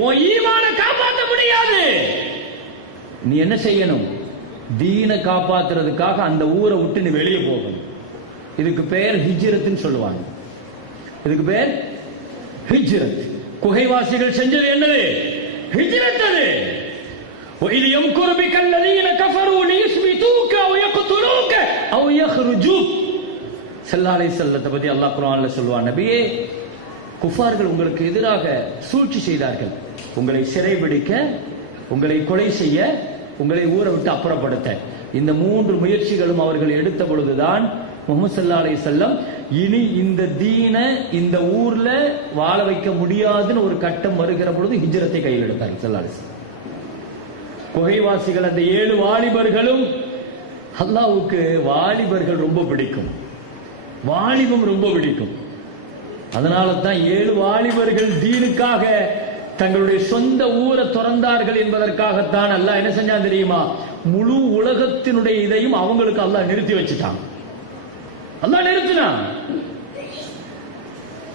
உன் ஈமான காப்பாற்ற முடியாது. நீ என்ன செய்யணும்? தீனை காப்பாத்துறதுக்காக அந்த ஊரை விட்டு நீ வெளியே போகணும். இதுக்கு பேர் ஹிஜ்ரத்னு சொல்லுவாங்க. இதுக்கு பேர் ஹிஜ்ரத். குகைவாசிகள் செஞ்சது என்னது? ஹிஜ்ரத். அது وَإِذْ يَمْكُرُ بِكَ الَّذِينَ كَفَرُوا لِيُثْبِتُوكَ أَوْ يَقْتُلُوكَ أَوْ يَخْرُجُوكَ. ஸல்லல்லாஹு அலைஹி வஸல்லத்தை பத்தி அல்லாஹ் குர்ஆன்ல சொல்வான், நபியே, குஃபார்கள் உங்களுக்கு எதிராக சூழ்ச்சி செய்தார்கள், உங்களை சிறைபிடிக்க, உங்களை கொலை செய்ய, உங்களை ஊரை விட்டு அப்புறப்படுத்த. இந்த 3 முயற்சிகளும் அவர்கள் எடுத்த பொழுதுதான் முஹம்மது ஸல்லல்லாஹு அலைஹி வஸல்லம் இனி இந்த தீனை இந்த ஊர்ல வாழ வைக்க முடியாதுன்னு ஒரு கட்டம் வருகிற பொழுது ஹிஜ்ரத்தை கையில் எடுத்தாங்க ஸல்லல்லாஹு அலைஹி வஸல்லம். குகைவாசிகள் அந்த 7 வாலிபர்களும், அல்லாஹ்வுக்கு வாலிபர்கள் ரொம்ப பிடிக்கும், வாலிபம் ரொம்ப பிடிக்கும். அதனால தான் 7 வாலிபர்கள் தீனுக்காக தங்களுடைய சொந்த ஊரை துறந்தார்கள் என்பதற்காகத்தான் அல்லாஹ் என்ன செஞ்சான் தெரியுமா? முழு உலகத்தினுடைய இதையும் அவங்களுக்கு அல்லாஹ் நிறுத்தி வச்சுட்டான். அல்லாஹ் நிறுத்தினான்.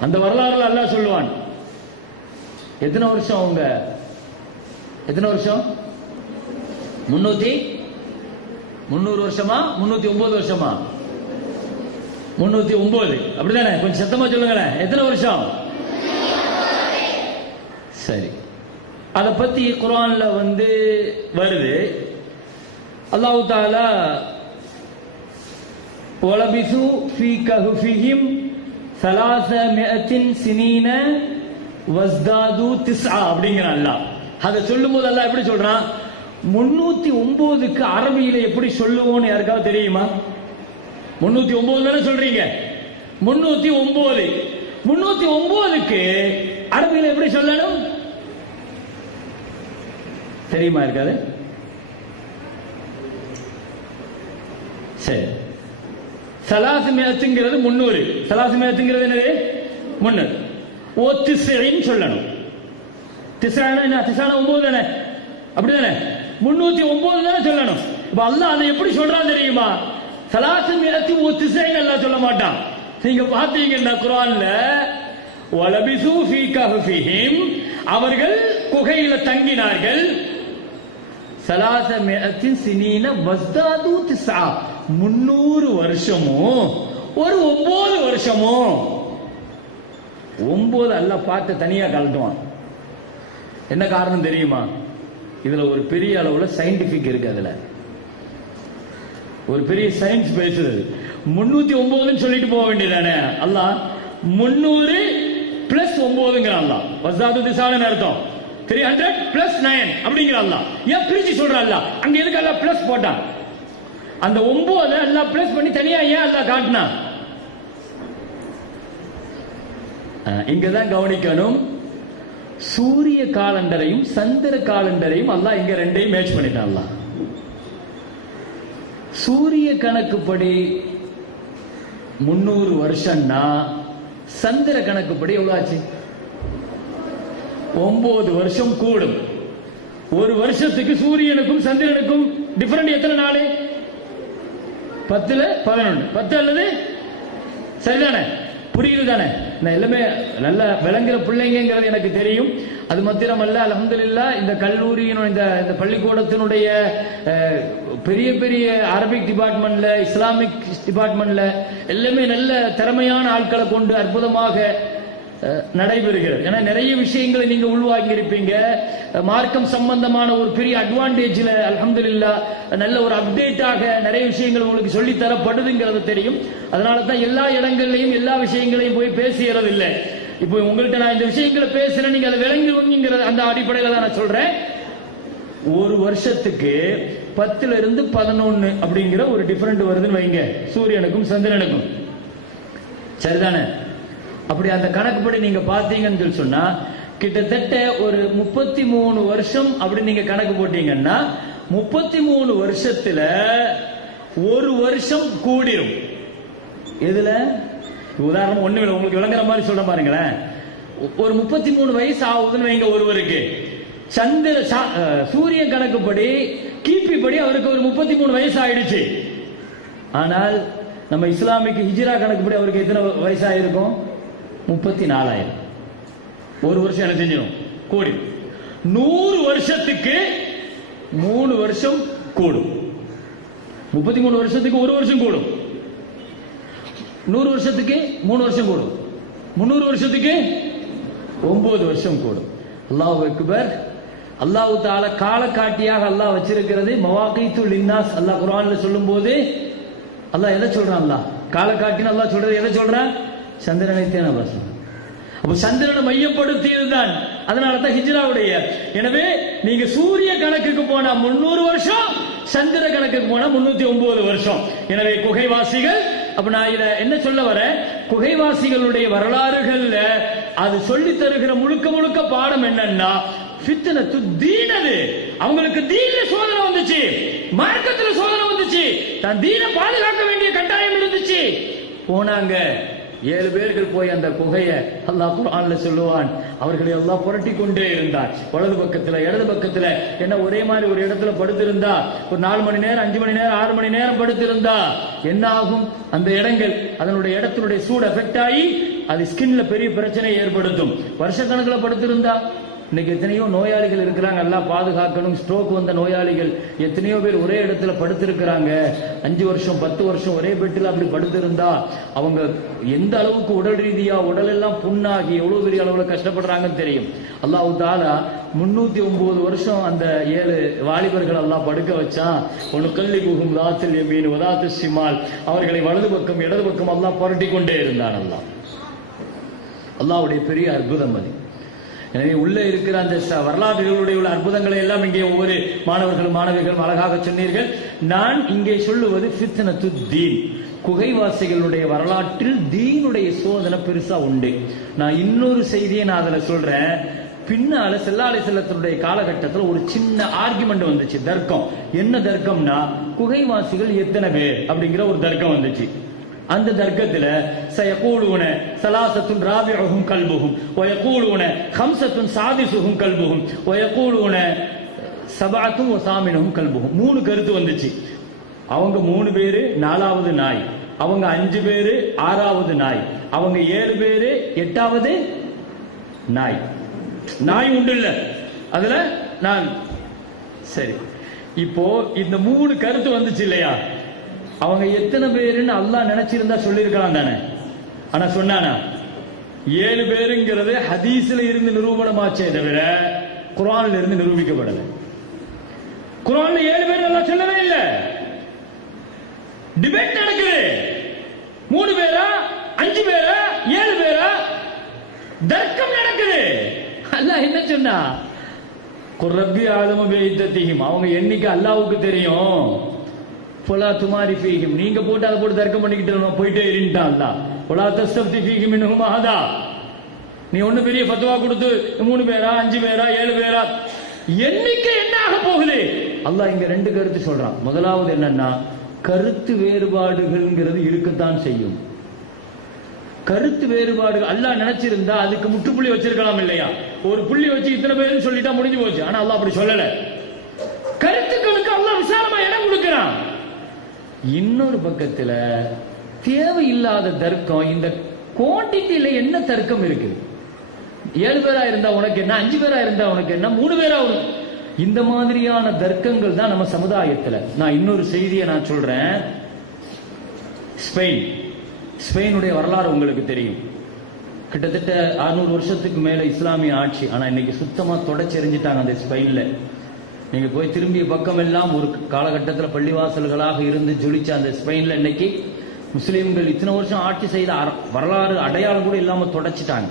அந்த வரலாறுல அல்லாஹ் சொல்லுவான், எத்தனை வருஷம் அவங்க, எத்தனை வருஷம்? 300 வருஷமா 309 வருஷமா? 309. அப்படிதானே? கொஞ்சம் சத்தமா சொல்லுங்களேன். எத்தனை வருஷம்? சரி, அத பத்தி குர்ஆன்ல வருது. அல்லாஹ் தஆலா வலபிசு ஃபீ கஹ்ஃபிஹிம் 300 சினீன வஸ்தாது 9 அப்படிங்கிற அல்லாஹ். அத சொல்லும்போது அல்லாஹ் எப்படி சொல்றான்? 309க்கு அரபியில எப்படி சொல்லுவோம்னு யாருக்காவது தெரியுமா? 309 தானே சொல்றீங்க? 309க்கு அரபியில எப்படி சொல்லணும் தெரியுமா? இருக்காது. சரி, 300ங்கிறது 300. 300ங்கிறது என்னது? 300. ஓ 90 சொல்லணும். 9 என்ன? 9 தானே? அப்படிதானே? 309 தானே சொல்லணும். இப்ப அல்லாஹ் அதை எப்படி சொல்றான் தெரியுமா? 390 அல்லாஹ் சொல்ல மாட்டான். நீங்க பாத்தீங்கன்னா குர்ஆன்ல வலபிசு ஃபீ கஹ்ஃபிஹிம், அவர்கள் குகையில தங்கினார்கள். 300 சினீன வஸ்தாது 9, 300 வருஷமோ ஒரு 9 வருஷமோ. 9 அல்லாஹ் பார்த்து தனியா கலட்டுவான். என்ன காரணம் தெரியுமா? இதுல ஒரு பெரிய அளவுல சயின்டிபிக் இருக்கு. அதுல ஒரு பெரிய சயின்ஸ் பேசுது. 309 சொல்லிட்டு போக வேண்டியதானே? அல்லாஹ் 300 பிளஸ் 9ங்கிறான். அல்லாஹ் வஸ்தாது 9 அர்த்தம் 300 பிளஸ் 9 அப்படிங்கிற அல்லாஹ். ஏன் பிரிச்சு சொல்றான் அல்லாஹ்? அங்க எதுக்கு அல்லாஹ் பிளஸ் போட்டான்? அந்த 9 அல்லாஹ் பிளஸ் பண்ணி தனியா ஏன் அல்லாஹ் காட்டினா? இங்கதான் கவனிக்கணும். சூரிய காலண்டரையும் சந்திர காலண்டரையும் அல்லாஹ் இங்க ரெண்டையும் மேட்ச் பண்ணிட்டான். அல்லாஹ் சூரிய கணக்குப்படி 300 வருஷம்னா சந்திர கணக்குப்படி எவ்வளவு ஆச்சு? 9 வருஷம் கூடும். ஒரு வருஷத்துக்கு சூரியனுக்கும் சந்திரனுக்கும் டிஃபரண்ட் எத்தனை நாள்? 10ல 11. 10 அல்லது சரிதானே? புரியுது தானே? நான் எல்லாமே நல்ல விளங்குற பிள்ளைங்கிறது எனக்கு தெரியும். அது மாத்திரமல்ல, அல்ஹம்துலில்லாஹ் இந்த கல்லூரியின் இந்த பள்ளிக்கூடத்தினுடைய பெரிய பெரிய அரபிக் டிபார்ட்மெண்ட்ல, இஸ்லாமிக் டிபார்ட்மெண்ட்ல எல்லாமே நல்ல திறமையான ஆட்களை கொண்டு அற்புதமாக நடைபெறுகிறது. ஏன்னா நிறைய விஷயங்களை நீங்க உள்வாங்கி இருப்பீங்க. மார்க்கம் சம்பந்தமான ஒரு பெரிய அட்வான்டேஜ்ல அல்ஹம்துலில்லாஹ் நல்ல ஒரு அப்டேட்டாக நிறைய விஷயங்கள் உங்களுக்கு சொல்லி தரப்படுதுங்கிறது தெரியும். அதனால தான் எல்லா இடங்கள்லையும் எல்லா விஷயங்களையும் போய் பேசுகிறது இல்லை. இப்போ உங்கள்கிட்ட நான் இந்த விஷயங்களை பேசுறேன், நீங்க அதை விளங்குவீங்கிறது அந்த அடிப்படையில தான் நான் சொல்றேன். ஒரு வருஷத்துக்கு 10ல இருந்து 11 அப்படிங்கிற ஒரு டிஃபரெண்ட் வருதுன்னு வைங்க, சூரியனுக்கும் சந்திரனுக்கும். சரிதானே? அப்படி அந்த கணக்குப்படி நீங்க பாத்தீங்கன்னு சொல்லி சொன்னா கிட்டத்தட்ட ஒரு 33 வருஷம் அப்படி நீங்க கணக்கு போட்டீங்கன்னா 33 வருஷத்துல ஒரு வருஷம் கூடிரும். எதுல? உதாரணம் ஒண்ணு இல்லை, உங்களுக்கு விளங்குற மாதிரி சொல்ல பாருங்களேன். ஒரு 33 வயசு ஆகுதுன்னு வைங்க ஒருவருக்கு. சூரிய கணக்குப்படி கிபி படி அவருக்கு ஒரு 33 வயசு ஆயிடுச்சு. ஆனால் நம்ம இஸ்லாமிக் ஹிஜ்ரா கணக்குப்படி அவருக்கு எத்தனை வயசு ஆயிருக்கும்? 34,000. ஒரு வருஷம் என்ன செஞ்சிடும்? கூடி. 100 வருஷத்துக்கு 3 வருஷம் கூடும். 33 வருஷத்துக்கு ஒரு வருஷம் கூடும். 100 வருஷத்துக்கு 3 வருஷம் கூடும். 300 வருஷத்துக்கு 9 வருஷம் கூடும். அல்லாஹ் அக்பர். அல்லாஹ் தஆலா காலக்காட்டியாக அல்லாஹ் வச்சிருக்கிறது மவாகீத்து லின்னாஸ். அல்லாஹ் குர்ஆன்ல சொல்லும்போது அல்லாஹ் எதை சொல்றான்? அல்லாஹ் காலக்காட்டின்னு அல்லாஹ் சொல்றது எதை சொல்றான்? சந்திரனைத்தான் அல்லாஹ் சொல்றான். அப்ப சந்திரனை மையப்படுத்தியதுதான். அதனால தான் ஹிஜ்ராவுடைய. எனவே நீங்க சூரிய கணக்குக்கு போனா 300 வருஷம், சந்திர கணக்குக்கு போனா 309 வருஷம். எனவே குகைவாசிகள், அப்ப நான் இத என்ன சொல்ல வரேன்? குகைவாசிகளுடைய வரலாறுகள்ல அது சொல்லி தருகிற முழுக்க முழுக்க பாடம் என்னன்னா, ஃபித்னத்து தீன். அது அவங்களுக்கு தீன்ல சோதனை வந்துச்சு, மார்க்கத்துல சோதனை வந்துச்சு, தன் தீனை பாதுகாக்க வேண்டிய கட்டாயம் இருந்துச்சு. போனாங்க 7 பேர்கள் போய் அந்த குகையை அல்லாஹ் குர்ஆன்ல சொல்லுவான், அவர்களை அல்லாஹ் புரட்டி கொண்டே இருந்தார். வலது பக்கத்துல இடது பக்கத்துல, என்ன ஒரே மாதிரி ஒரு இடத்துல படுத்திருந்தா ஒரு 4 மணி நேரம் 5 மணி நேரம் 6 மணி நேரம் படுத்திருந்தா என்ன ஆகும்? அந்த இடங்கள் அதனுடைய இடத்தினுடைய சூடு எஃபெக்ட் ஆகி அது ஸ்கின்ல பெரிய பிரச்சனை ஏற்படுத்தும். வருஷக்கணக்கில் படுத்திருந்தா, இன்னைக்கு எத்தனையோ நோயாளிகள் இருக்கிறாங்க, எல்லாம் பாதுகாக்கணும். ஸ்ட்ரோக் வந்த நோயாளிகள் எத்தனையோ பேர் ஒரே இடத்துல படுத்திருக்கிறாங்க. 5 வருஷம் 10 வருஷம் ஒரே பெட்டில் அப்படி படுத்திருந்தா அவங்க எந்த அளவுக்கு உடல் ரீதியா உடல் எல்லாம் புண்ணாகி எவ்வளவு பெரிய அளவுல கஷ்டப்படுறாங்கன்னு தெரியும். அல்லாஹ் தஆலா 309 வருஷம் அந்த 7 வாலிபர்கள் அல்லாஹ் படுக்க வச்சான். ஒன்னு கல்லி குகும் லாத்தில் யமீன் வதாத்து ஷிமால், அவர்களை வலது பக்கம் இடது பக்கம் அல்லாஹ் புரட்டி கொண்டே இருந்தான். அல்லாஹ்வுடைய பெரிய அற்புதம் அது. எனவே உள்ள இருக்கிற அந்த வரலாறுகளுடைய உள்ள அற்புதங்களை எல்லாம் இங்கே ஒவ்வொரு மாணவிகளும் அழகாக சொன்னீர்கள். நான் இங்கே சொல்லுவது ஃபித்னத்து தீன், குகைவாசிகளுடைய வரலாற்றில் தீனுடைய சோதனை பெருசா உண்டு. நான் இன்னொரு செய்தியை நான் அதுல சொல்றேன். பின்னால ஸல்லல்லாஹு அலைஹி வஸல்லத்துடைய காலகட்டத்தில் ஒரு சின்ன ஆர்குமெண்ட் வந்துச்சு, தர்க்கம். என்ன தர்க்கம்னா, குகைவாசிகள் எத்தனை பேர் அப்படிங்கிற ஒரு தர்க்கம் வந்துச்சு. அந்த தர்க்கத்துல சயகூலுன ஸலாஸத்துன் ராபிஉஹும் கல்புஹும் வயகூலுன ஹம்ஸத்துன் சாதிஸுஹும் கல்புஹும் வயகூலுன சபஅத்துன் வசாமினுஹும் கல்புஹும். 3 கருத்து வந்துச்சு. அவங்க 3 பேரு 4வது நாய், அவங்க 5 பேரு 6வது நாய், அவங்க 7 பேரு 8வது நாய். நாய் உண்டு இல்ல அதுல நான் சரி. இப்போ இந்த 3 கருத்து வந்துச்சு இல்லையா, அவங்க எத்தனை பேருன்னு அல்லாஹ் நினைச்சிருந்தா சொல்லியிருக்கலாம் தானே. ஆனா சொன்னானா? 7 பேருங்கிறது ஹதீஸ்ல இருந்து நிரூபணமாச்சே தவிர குர்ஆன்ல இருந்து நிரூபிக்கப்படல. குர்ஆன்ல 7 பேர் அல்லாஹ் சொல்லவே இல்லை. டிபேட் நடக்குது. 3 பேரா 5 பேரா 7 பேரா தர்க்கம் நடக்குது. அல்லாஹ் என்ன சொன்னா? குர்ரப்பி ஆலமு பிஇத்ததிஹிம், அவங்க எண்ணிக்கை அல்லாஹ்வுக்கு தெரியும். பொலா துமாரி ஃபீஹிம், நீங்க போட்டு அதை போட்டு தர்க்கம் பண்ணிக்கிட்டு போயிட்டே இருந்தான் அல்லாஹ். பொலா தஸ்தஃப்தி ஃபீஹிம் மின்ஹும் அஹதா, நீ ஒண்ணு பெரிய ஃபத்வா கொடுத்து 3 பேரா 5 பேரா 7 பேரா எண்ணிக்கை என்ன ஆக போகுது? அல்லாஹ் இங்க 2 கருத்து சொல்றான். முதலாவது என்னன்னா, கருத்து வேறுபாடுகள்ங்கிறது இருக்கத்தான் செய்யும். கருத்து வேறுபாடுகள் அல்லாஹ் நினைச்சிருந்தா அதுக்கு முற்றுப்புள்ளி வச்சிருக்கலாம் இல்லையா? ஒரு புள்ளி வச்சு இத்தனை பேருன்னு சொல்லிட்டா முடிஞ்சு போச்சு. ஆனா அல்லாஹ் அப்படி சொல்லல. கருத்துக்களுக்கு அல்லாஹ் விசாலமா இடம் கொடுக்கிறான். இன்னொரு பக்கத்துல தேவையில்லாத தர்க்கம். இந்த குவான்டிட்டியில என்ன தர்க்கம் இருக்குது? 7 பேரா இருந்தா உனக்கு என்ன, 5 பேரா இருந்தா உனக்கு என்ன, 3 பேரா உனக்கு, இந்த மாதிரியான தர்க்கங்கள் தான் நம்ம சமுதாயத்துல. நான் இன்னொரு செய்தியை நான் சொல்றேன். ஸ்பெயினுடைய வரலாறு உங்களுக்கு தெரியும். கிட்டத்தட்ட 600 வருஷத்துக்கு மேல இஸ்லாமிய ஆட்சி. ஆனா இன்னைக்கு சுத்தமா தொடச்செறிஞ்சிட்டாங்க அந்த ஸ்பெயின்ல. நீங்க போய் திரும்பிய பக்கம் எல்லாம் ஒரு காலகட்டத்தில் பள்ளிவாசல்களாக இருந்து ஜொலிச்ச அந்த ஸ்பெயின்ல இன்னைக்கு முஸ்லீம்கள் இத்தனை வருஷம் ஆட்சி செய்த வரலாறு அடையாளம் கூட இல்லாம தொடச்சிட்டாங்க.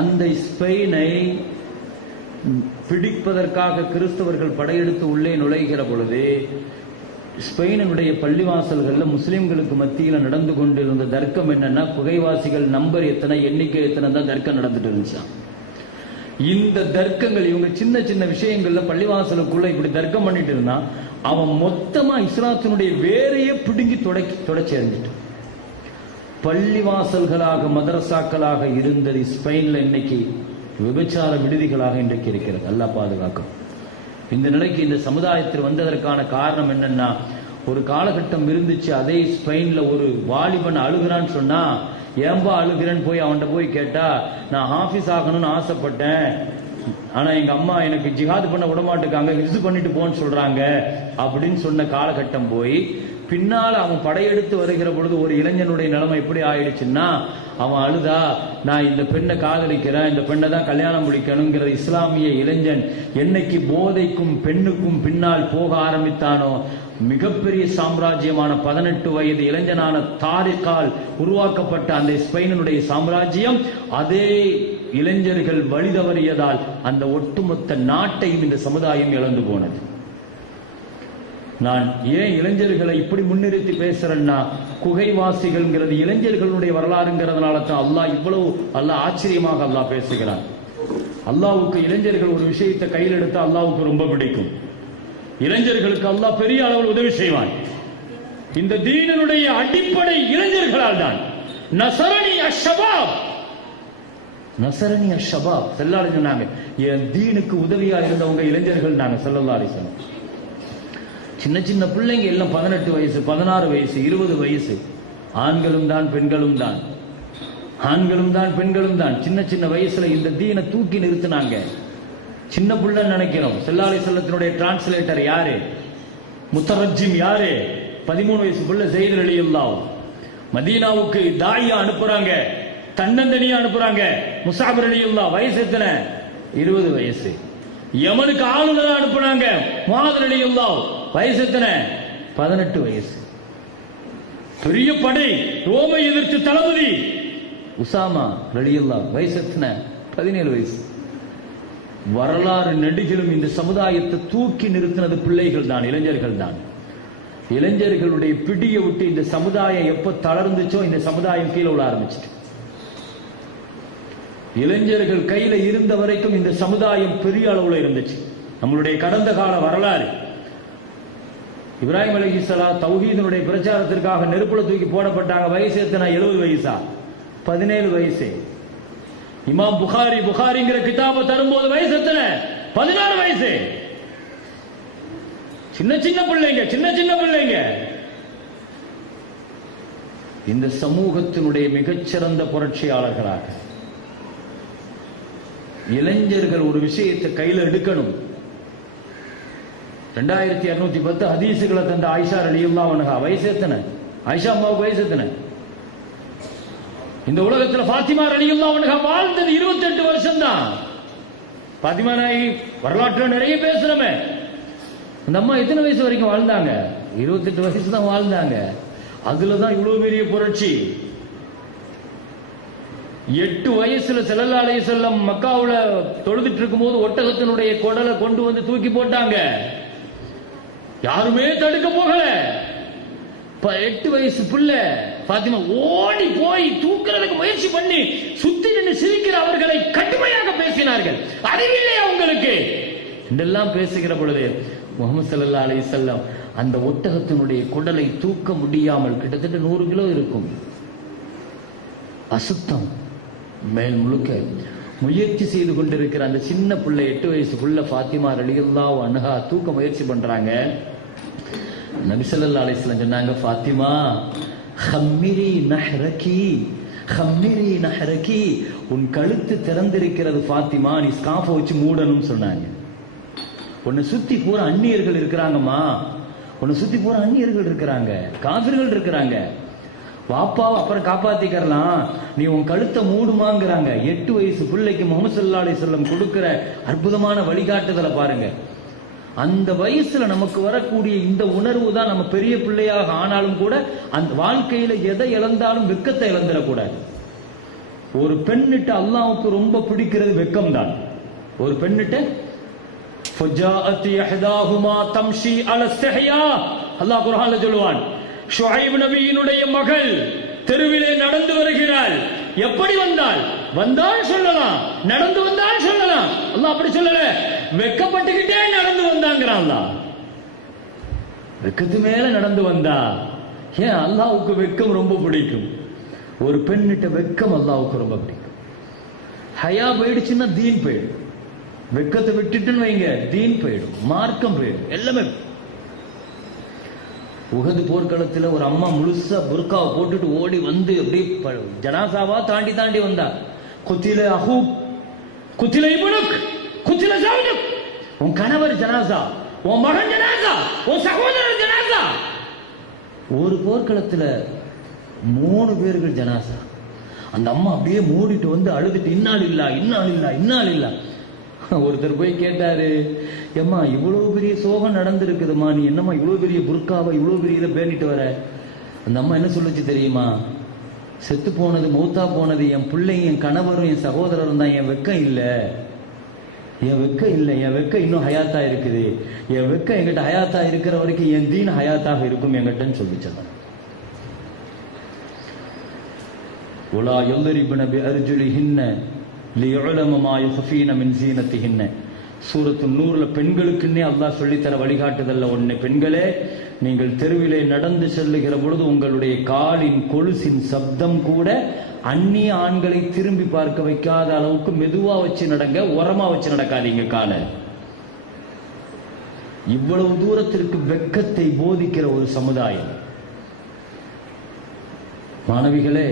அந்த ஸ்பெயினை பிடிப்பதற்காக கிறிஸ்தவர்கள் படையெடுத்து உள்ளே நுழைகிற பொழுது ஸ்பெயினுடைய பள்ளிவாசல்கள்ல முஸ்லிம்களுக்கு மத்தியில நடந்து கொண்டிருந்த தர்க்கம் என்னன்னா, குகைவாசிகள் நம்பர் எத்தனை, எண்ணிக்கை எத்தனை தான் தர்க்கம் நடந்துட்டு இருந்துச்சா. இந்த தர்க்கங்கள் இவங்க சின்ன சின்ன விஷயங்கள்ல பள்ளிவாசலுக்குள்ள இப்படி தர்க்கம் பண்ணிட்டு இருந்தா அவன் மொத்தமா இஸ்லாத்தினுடைய வேறையே பிடுங்கி தொடச்சி எறிஞ்சிட்டான். பள்ளிவாசல்களாக மதரசாக்களாக இருந்தது ஸ்பெயின்ல இன்னைக்கு விபச்சார விடுதிகளாக இன்றைக்கு இருக்கிறது. அல்லாஹ் பாதுகாக்கும். இந்த நிலைக்கு இந்த சமுதாயத்தில் வந்ததற்கான காரணம் என்னன்னா, ஒரு காலகட்டம் இருந்துச்சு. அதே ஸ்பெயின்ல ஒரு வாலிபன் அழுகிறான்னு சொன்னா, ஏன்பா அழுகிறேன்னு போய் அவன்கிட்ட போய் கேட்டா, நான் ஹாஃபிஸ் ஆகணும்னு ஆசைப்பட்டேன், ஆனா எங்க அம்மா எனக்கு ஜிஹாது பண்ண விடமாட்டுக்காங்க, ஹிஜ்து பண்ணிட்டு போன்னு சொல்றாங்க அப்படின்னு சொன்ன காலகட்டம் போய் பின்னால அவன் படையெடுத்து வருகிற பொழுது ஒரு இளைஞனுடைய நிலைமை எப்படி ஆயிடுச்சுன்னா, அவன் அழுதா, நான் இந்த பெண்ணை காதலிக்கிறேன், இந்த பெண்ணை தான் கல்யாணம் முடிக்கணுங்கிற இஸ்லாமிய இளைஞன் என்னைக்கு போதைக்கும் பெண்ணுக்கும் பின்னால் போக ஆரம்பித்தானோ, மிகப்பெரிய சாம்ராஜ்யமான 18 வயது இளைஞனான தாரிகால் உருவாக்கப்பட்ட அந்த ஸ்பெயினுடைய சாம்ராஜ்யம் அதே இளைஞர்கள் வழி தவறியதால் அந்த ஒட்டுமொத்த நாட்டையும் இந்த சமுதாயம் இழந்து போனது. நான் ஏன் இளைஞர்களை இப்படி முன்னிறுத்தி பேசுறேன்னா, குகைவாசிகள்ங்கிறது இளைஞர்களுடைய வரலாறுங்கிறதுனால தான் அல்லாஹ் இவ்வளவு ஆச்சரியமாக அல்லாஹ் பேசுகிறான். அல்லாஹ்வுக்கு இளைஞர்கள் ஒரு விஷயத்தை கையில் எடுத்து அல்லாஹ்வுக்கு ரொம்ப பிடிக்கும். இளைஞர்களுக்கு அல்லாஹ் பெரிய அளவில் உதவி செய்வான். இந்த தீனினுடைய அடிப்படை இளைஞர்களால் தான். நஸரனி அஷ்ஷபாப், நஸரனி அஷ்ஷபாப் ஸல்லல்லாஹு அலைஹி சொன்னாங்க, என் தீனுக்கு உதவியா இருந்தவங்க இளைஞர்கள் நாங்க ஸல்லல்லாஹு அலைஹி வஸல்லம். சின்ன சின்ன பிள்ளைங்க எல்லாம் 18 வயசு 16 வயசு 20 வயசு, ஆண்களும் தான் பெண்களும் தான், ஆண்களும் தான் பெண்களும் தான். சின்ன சின்ன வயசுல இந்த தீனை தூக்கி நிறுத்தினாங்க. சின்ன பிள்ளைன்னு நினைக்கிறோம். ஸல்லல்லாஹு அலைஹி வஸல்லத்தினுடைய டிரான்ஸ்லேட்டர் யாரு, முத்தரஜிம் யாரு, 13 வயசு பிள்ளை ஸைத் ரலியல்லாஹு. மதீனாவுக்கு தாயா அனுப்புறாங்க, தன்னந்தனியா அனுப்புறாங்க. முஸஅப் ரலியல்லாஹு வயசு எத்தனை, 20 வயசு. யமனுக்கு ஆளுநரா அனுப்புனாங்க, முஆத் ரலியல்லாஹு வயசு எத்தனை, 18 வயசு. பெரிய படை, ரோமை எதிர்த்து தளபதி உசாமா ரலியல்லாஹு வயசு எத்தனை, 17 வயசு. வரலாறு நெடுகிலும் இந்த சமுதாயத்தை தூக்கி நிறுத்தினது பிள்ளைகள் தான், இளைஞர்கள் தான். இளைஞர்களுடைய பிடியை விட்டு இந்த சமுதாயம் எப்ப தளர்ந்துச்சோ இந்த சமுதாயம் கீழே விழ ஆரம்பிச்சிட்டு. இளைஞர்கள் கையில இருந்த வரைக்கும் இந்த சமுதாயம் பெரிய அளவுல இருந்துச்சு. நம்மளுடைய கடந்த கால வரலாறு, இப்ராஹிம் அலைஹிஸ்ஸலாம் தௌஹீதினுடைய பிரச்சாரத்திற்காக நெருப்புல தூக்கி போடப்பட்டாங்க. வயசு எத்தனை, 70 வயசா, 17 வயசு. இமாம் புகாரிங்கிற கிதாபை தரும்போது வயசு எத்தனை, 16 வயசு. சின்ன சின்ன பிள்ளைங்க, சின்ன சின்ன பிள்ளைங்க. இந்த சமூகத்தினுடைய மிகச்சிறந்த புரட்சியாளர்களாக இளைஞர்கள் ஒரு விஷயத்தை கையில் எடுக்கணும். 2210 ஹதீசுகளை தந்த ஆயிஷா ரலியல்லாஹு அன்ஹா வயசு எத்தனை, ஆயிஷா அம்மாவுக்கு வயசு எத்தனை. இந்த உலகத்தில் ஃபாத்திமா ரலியல்லாஹு அன்ஹா வாழ்ந்தது 28 வருஷம் தான். ஃபாத்திமா நாயகி வரலாற்று நிறைய பேசுறமே. அந்த அம்மா எத்தனை வயசு வரைக்கும் வாழ்ந்தாங்க, 28 வயசு தான் வாழ்ந்தாங்க. அதுலதான் இவ்வளவு பெரிய புரட்சி. 8 வயசுல ஸல்லல்லாஹு அலைஹி வஸல்லம் மக்காவுல தொழுதுட்டு இருக்கும்போது ஒட்டகத்தினுடைய குடலை கொண்டு வந்து தூக்கி போட்டாங்க. யாருமே தடுக்க போகல. 8 வயசு பிள்ளை பாத்திமா ஓடி போய் தூக்குறதுக்கு முயற்சி பண்ணி சுத்தி நின்று சிரிக்கிற அவர்களை கடுமையாக பேசினார்கள். அறிவில்லை அவங்களுக்கு இதெல்லாம் பேசுகிற பொழுது முஹம்மது ஸல்லல்லாஹு அலைஹி வஸல்லம் அந்த ஒட்டகத்தினுடைய குடலை தூக்க முடியாமல் கிட்டத்தட்ட 100 கிலோ இருக்கும், அசுத்தம் மேல் முழுக்க முயற்சி செய்து கொண்டிருக்கிற அந்த சின்ன பிள்ளை 8 வயசு புள்ள ஃபாத்திமா ரலியல்லாஹு அன்ஹா தூக்க முயற்சி பண்றாங்க. நபி ஸல்லல்லாஹு அலைஹி வஸல்லம் சொன்னாங்க, ஃபாத்திமா ஹம்மிரி நஹ்ரகி, ஹம்மிரி நஹ்ரகி, உன் கழுத்து திறந்திருக்கிறது ஃபாத்திமா, நீ ஸ்காஃப வச்சு மூடணும்னு சொன்னாங்க. உன்னை சுத்தி பூரா அந்நியர்கள் இருக்கிறாங்கம்மா, உன்னை சுத்தி பூரா அந்நியர்கள் இருக்கிறாங்க, காஃபிர்கள் இருக்கிறாங்க. வாப்பாவை அப்புறம் காப்பாத்திக்கலாம், நீ உன் கழுத்தை மூடுமாங்கிறாங்க. 8 வயசு பிள்ளைக்கு முஹம்மது ஸல்லல்லாஹு அலைஹி வஸல்லம் கொடுக்கிற அற்புதமான வழிகாட்டுதலை பாருங்க. அந்த வயசுல நமக்கு வரக்கூடிய இந்த உணர்வு தான் நம்ம பெரிய பிள்ளையாக ஆனாலும் கூட அந்த வாழ்க்கையில எதை இழந்தாலும் வெக்கத்தை இழந்துடக்கூடாது. ஒரு பெண்ணிட்ட அல்லாஹ்வுக்கு ரொம்ப பிடிக்கிறது வெக்கம் தான். ஒரு பெண்ணிட்ட ஃபஜாஅத் இஹ்தாஹுமா தம்ஷி அலா இஸ்திஹ்யா, அல்லாஹ் குர்ஆன்ல சொல்வான், ஷுஐப் நபியினுடைய மகள் தெருவிலே நடந்து வருகிறாள். எப்படி வந்தால் சொல்லலாம், நடந்து வந்தால் சொல்லலாம். அல்லாஹ் அப்படி சொல்லல, வெக்கப்பட்டுக்கிட்டே நடந்து வந்தாங்கிறான். வெக்கத்து மேல நடந்து வந்தா. ஏன் அல்லாஹ்வுக்கு வெக்கம் ரொம்ப பிடிக்கும். ஒரு பெண்ணிட்ட வெக்கம் அல்லாஹ்வுக்கு ரொம்ப பிடிக்கும். ஹயா போயிடுச்சுன்னா தீன் போயிடும். வெக்கத்தை விட்டுட்டுன்னு வைங்க, தீன் போயிடும், மார்க்கம் போயிடும், எல்லாமே. உஹது போர்க்களத்தில் ஒரு அம்மா முழுசா புர்காவை போட்டுட்டு ஓடி வந்து அப்படியே ஜனாசாவா தாண்டி தாண்டி வந்தா. குத்தில அஹூக், குத்தில இப்னுக், குத்தில ஜௌஜுக், உன் கணவர் ஜனாசா, உன் மகன் ஜனாசா, உன் சகோதரர் ஜனாசா. ஒரு போர்க்களத்தில் 3 பேர்கள் ஜனாசா. அந்த அம்மா அப்படியே மூடிட்டு வந்து அழுதுட்டு, இன்னால் இல்லா, இன்னால் இல்லா, இன்னால் இல்லா. ஒருத்தர் போய் கேட்டாரு, ஏம்மா இவ்வளவு பெரிய சோகம் நடந்திருக்குதுமா, நீ என்னம்மா இவ்வளவு பெரிய புர்காவை இவ்வளவு பெரிய இதை பேணிட்டு வர? அந்த அம்மா என்ன சொல்லுச்சு தெரியுமா? செத்து போனது, மௌத்தா போனது என் பிள்ளையும் என் கணவரும் என் சகோதரரும் தான். என் வெக்கம் இல்லை, என் வெக்கம் இல்லை, என் வெக்கம் இன்னும் ஹயாத்தா இருக்குது. என் வெக்கம் என்கிட்ட ஹயாத்தா இருக்கிற வரைக்கும் என் தீன் ஹயாத்தாக இருக்கும் என்கிட்டன்னு சொல்லிச்சதான். உலா யல்ரிபுன பிஅர்ஜுலிஹின்ன லியுலம மா யுஃபீன மின் ஸீனத்திஹின்ன. சூரத்து நூறுல பெண்களுக்குன்னே அல்லாஹ் சொல்லித்தர வழிகாட்டுதல்ல ஒண்ணு, பெண்களே நீங்கள் தெருவிலே நடந்து செல்லுகிற பொழுது உங்களுடைய காலின் கொலுசின் சப்தம் கூட அந்நிய ஆண்களை திரும்பி பார்க்க வைக்காத அளவுக்கு மெதுவா வச்சு நடங்க, உரமா வச்சு நடக்காதீங்க காலை. இவ்வளவு தூரத்திற்கு வெட்கத்தை போதிக்கிற ஒரு சமுதாயம். மாணவிகளே,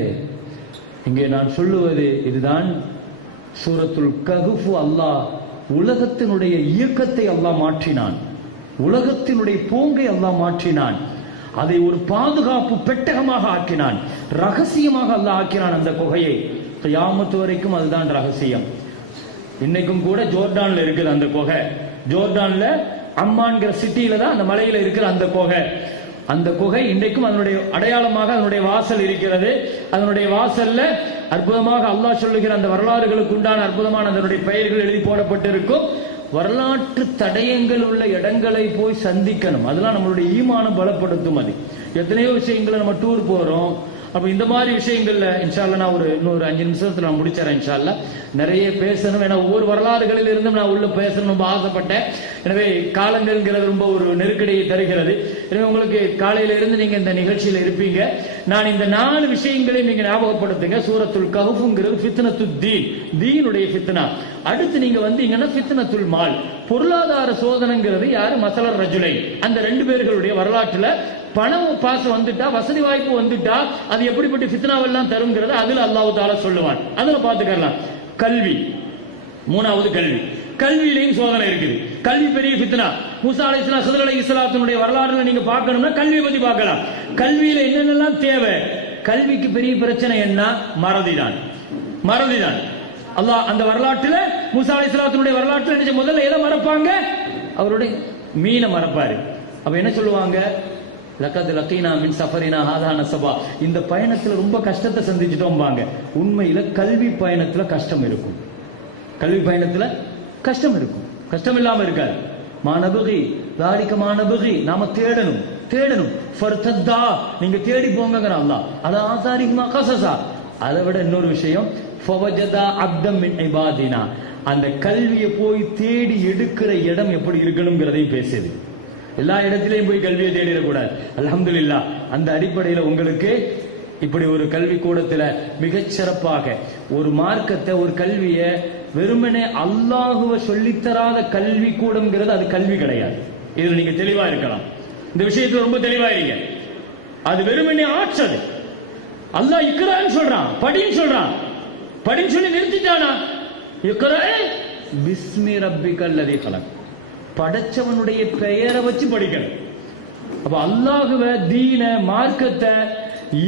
இங்கே நான் சொல்லுவது இதுதான். சூரத்துல் கஹ்ஃப் அல்லாஹ் உலகத்தினுடைய இயக்கத்தை அல்லாஹ் மாற்றினான், உலகத்தினுடைய போங்கை அல்லாஹ் மாற்றினான், அதை ஒரு பாதுகாப்பு பெட்டகமாக ஆக்கினான், ரகசியமாக அல்லாஹ் ஆக்கினான். அந்த குகையை கியாமத் வரைக்கும் அதுதான் ரகசியம். இன்னைக்கும் கூட ஜோர்டான்ல இருக்குது அந்த குகை. ஜோர்டான்ல அம்மான்கிற சிட்டியில தான் அந்த மலையில இருக்கிற அந்த குகை. அந்த குகை இன்றைக்கும் அதனுடைய அடையாளமாக அதனுடைய வாசல் இருக்கிறது. அதனுடைய வாசல்ல அற்புதமாக அல்லாஹ் சொல்லுகிற அந்த வரலாறுகளுக்கு உண்டான அற்புதமான அதனுடைய பெயர்கள் எழுதி போடப்பட்டிருக்கும். வரலாற்று தடயங்கள் உள்ள இடங்களை போய் சந்திக்கணும். அதெல்லாம் நம்மளுடைய ஈமானம் பலப்படுத்தும். அது எத்தனையோ விஷயங்களை நம்ம டூர் போறோம். அப்ப இந்த மாதிரி விஷயங்கள்ல இன்ஷா அல்லாஹ் நான் இன்னொரு 5 நிமிஷத்துல நான் முடிச்சறேன். இன்ஷா அல்லாஹ் நிறைய பேசணும். ஏன்னா ஒவ்வொரு வரலாறுகளில் இருந்தும் நான் உள்ள பேசணும் ரொம்ப ஆசைப்பட்டேன். எனவே காலங்கள்ங்கிறது ரொம்ப ஒரு நெருக்கடியை தருகிறது. எனவே உங்களுக்கு காலையில இருந்து நீங்க இந்த நிகழ்ச்சியில இருப்பீங்க. நான் இந்த 4 விஷயங்களையும் நீங்க ஞாபகப்படுத்துங்க. சூரத்துல் கஹ்ஃப்ங்கிறது ஃபித்னத்துத் தீன், தீனுடைய ஃபித்னா. அடுத்து நீங்க வந்தீங்கன்னா ஃபித்னத்துல் மால், பொருளாதார சோதனைங்கிறது யாரு? மஸலர் ரஜுலை. அந்த 2 பேர்களுடைய வரலாற்றுல பணம் பாசம் வந்துட்டா, வசதி வாய்ப்பு வந்துட்டா அது எப்படிப்பட்ட ஃபித்னாவெல்லாம் தருங்கிறத அதுல அல்லாஹ் தஆலா சொல்லுவான். அதுல பாத்துக்கலாம். கல்வி, 3வது கல்வி. கல்வியிலையும் சோதனை இருக்குது. கல்வி பெரிய ஃபித்னா. மூசா அலைஹிஸ்ஸலாம் ஹித்ர் அலைஹிஸ்ஸலாத்துடைய வரலாறுல நீங்க பார்க்கணும்னா கல்வியை பத்தி பார்க்கலாம். கல்வியில என்னென்னலாம் தேவை? கல்விக்கு பெரிய பிரச்சனை என்ன? மறதிதான். மறதிதான். அல்லாஹ் அந்த வரலாற்றுல மூசா அலைஹிஸ்ஸலாத்துடைய வரலாற்றுல முதல்ல எதை மறப்பாங்க? அவருடைய மீனை மறப்பாரு. அப்ப என்ன சொல்லுவாங்க? லக்கத் லக்கீனா மின் சஃபரினா ஹாதா நஸபா. இந்த பயணத்துல ரொம்ப கஷ்டத்தை சந்திச்சிட்டோம்பாங்க. உண்மையில கல்வி பயணத்துல கஷ்டம் இருக்கும். கல்வி பயணத்துல கஷ்டம் இருக்கும். கஷ்டம் இல்லாம இருக்காது. மானபகி தாரிக மானபகி, நாம தேடணும் தேடணும். ஃபர்தத்தா, நீங்க தேடி போங்கங்கற அல்லாஹ். அல ஆசாரிஹிமா கஸஸா. அதை விட இன்னொரு விஷயம், ஃபவஜதா அப்தம் மின் இபாதினா. அந்த கல்வியை போய் தேடி எடுக்கிற இடம் எப்படி இருக்கணும்ங்கிறதையும் பேசுது. எல்லா இடத்திலையும் போய் கல்வியை தேடிடக்கூடாது. அல்ஹம்துலில்லாஹ் அந்த அடிப்படையில் உங்களுக்கு இப்படி ஒரு கல்வி கூடத்துல மிகச் சிறப்பாக ஒரு மார்க்கத்தை, ஒரு கல்வியை வெறுமனே அல்லாஹுவ சொல்லித்தராத கல்வி கூடம்ங்கிறது அது கல்வி கிடையாது. இதுல நீங்க தெளிவா இருக்கலாம். இந்த விஷயத்துல ரொம்ப தெளிவா இருங்க. அது வெறுமனே ஆட்சது. அல்லாஹ் இக்ரான்னு சொல்றான், படின்னு சொல்றான். படின்னு சொல்லி நிறுத்திட்டானா? இக்ரா பிஸ்மி ரப்பிக்கல் லதீ கலக். படைச்சவனுடைய பெயரை வச்சு படிக்கணும். அப்ப அல்லாஹுவ, தீன, மார்க்கத்தை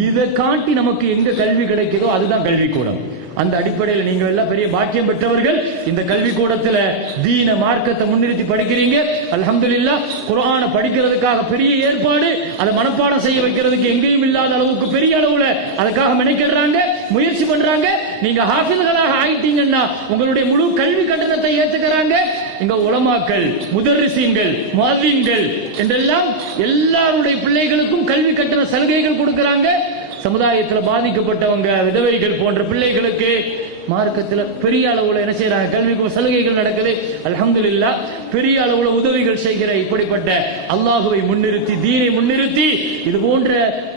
இதை காட்டி நமக்கு எங்க கல்வி கிடைக்குதோ அதுதான் கல்வி கூடம். அந்த அடிப்படையில் நீங்க எல்லாம் பெரிய பாக்கியம் பெற்றவர்கள். இந்த கல்வி கூடத்துல தீன, மார்க்கத்தை முன்னிறுத்தி படிக்கிறீங்க. அல்ஹம்துலில்லாஹ். குர்ஆனை படிக்கிறதுக்காக பெரிய ஏற்பாடு, அதை மனப்பாடம் செய்ய வைக்கிறதுக்கு எங்கேயும் இல்லாத அளவுக்கு பெரிய அளவுல அதுக்காக மெனக்கிடுறாங்க, முயற்சி பண்றாங்க. நீங்க ஹாஃபில்களாக ஆயிட்டீங்கன்னா உங்களுடைய முழு கல்வி கட்டணத்தை ஏத்துக்கிறாங்க. இங்க உலமாக்கள், முதர்ரிசீன்கள், முஅzzீன்கள் என்றெல்லாம் எல்லாருடைய பிள்ளைகளுக்கும் கல்வி கட்டண சலுகைகள் கொடுக்கறாங்க. சமுதாயத்தில் பாதிக்கப்பட்டவங்க, விதவைகள் போன்ற பிள்ளைகளுக்கு மார்க்கத்தில் பெரிய அளவுல என்ன செய்யறாங்க? கல்விக்கு சலுகைகள் நடக்குது. அல்ஹம்துலில்லாஹ். பெரிய அளவுல உதவிகள் செய்கிற இப்படிப்பட்ட அல்லாஹுவை முன்னிறுத்தி, தீனை முன்னிறுத்தி, இது போன்ற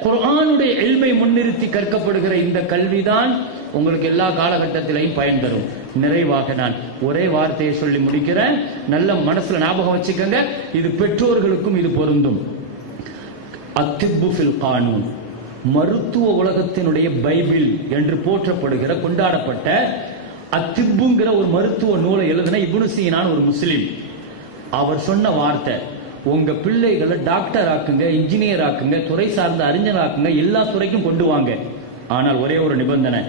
குர்ஆனுடைய இல்மை முன்னிறுத்தி கற்கப்படுகிற இந்த கல்விதான் உங்களுக்கு எல்லா காலகட்டத்திலையும் பயன் தரும். நிறைவாக நான் ஒரே வார்த்தையை சொல்லி முடிக்கிறேன். நல்ல மனசுல ஞாபகம் வச்சுக்கோங்க. இது பெற்றோர்களுக்கும் இது பொருந்தும். அத்திப்பு ஃபில் கானூன், மருத்துவ உலகத்தினுடைய பைபிள் என்று போற்றப்படுகிற, கொண்டாடப்பட்ட அத்திப்புங்கிற ஒரு மருத்துவ நூலை எழுதின இப்னு சீனான் ஒரு முஸ்லிம். அவர் சொன்ன வார்த்தை, உங்க பிள்ளைகளை டாக்டர் ஆக்குங்க, இன்ஜினியர் ஆக்குங்க, துறை சார்ந்த அறிஞர் ஆக்குங்க, எல்லா துறைக்கும் கொண்டு வாங்க. ஆனால் ஒரே ஒரு நிபந்தனை,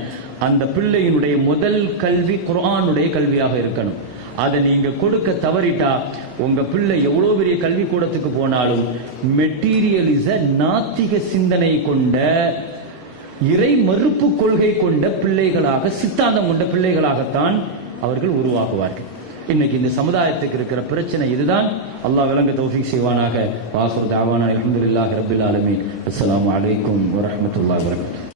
அந்த பிள்ளையினுடைய முதல் கல்வி குர்ஆனுடைய கல்வியாக இருக்கணும். அதை நீங்க கொடுக்க தவறிட்டா உங்க பிள்ளை எவ்வளவு பெரிய கல்வி கூடத்துக்கு போனாலும் மெட்டீரியலிச, நாத்திக சிந்தனை கொண்ட, இறை மறுப்பு கொள்கை கொண்ட பிள்ளைகளாக, சித்தாந்தம் கொண்ட பிள்ளைகளாகத்தான் அவர்கள் உருவாகுவார்கள். இன்னைக்கு இந்த சமுதாயத்துக்கு இருக்கிற பிரச்சனை இதுதான். அல்லாஹ் விளங்க தௌஃபீக் செய்வானாக. வாஹிரு தஅவானா அல்ஹம்துலில்லாஹி ரப்பில் ஆலமீன். அஸ்ஸலாமு அலைக்கும் வரஹ்மத்துல்லாஹி வபரகாத்துஹு.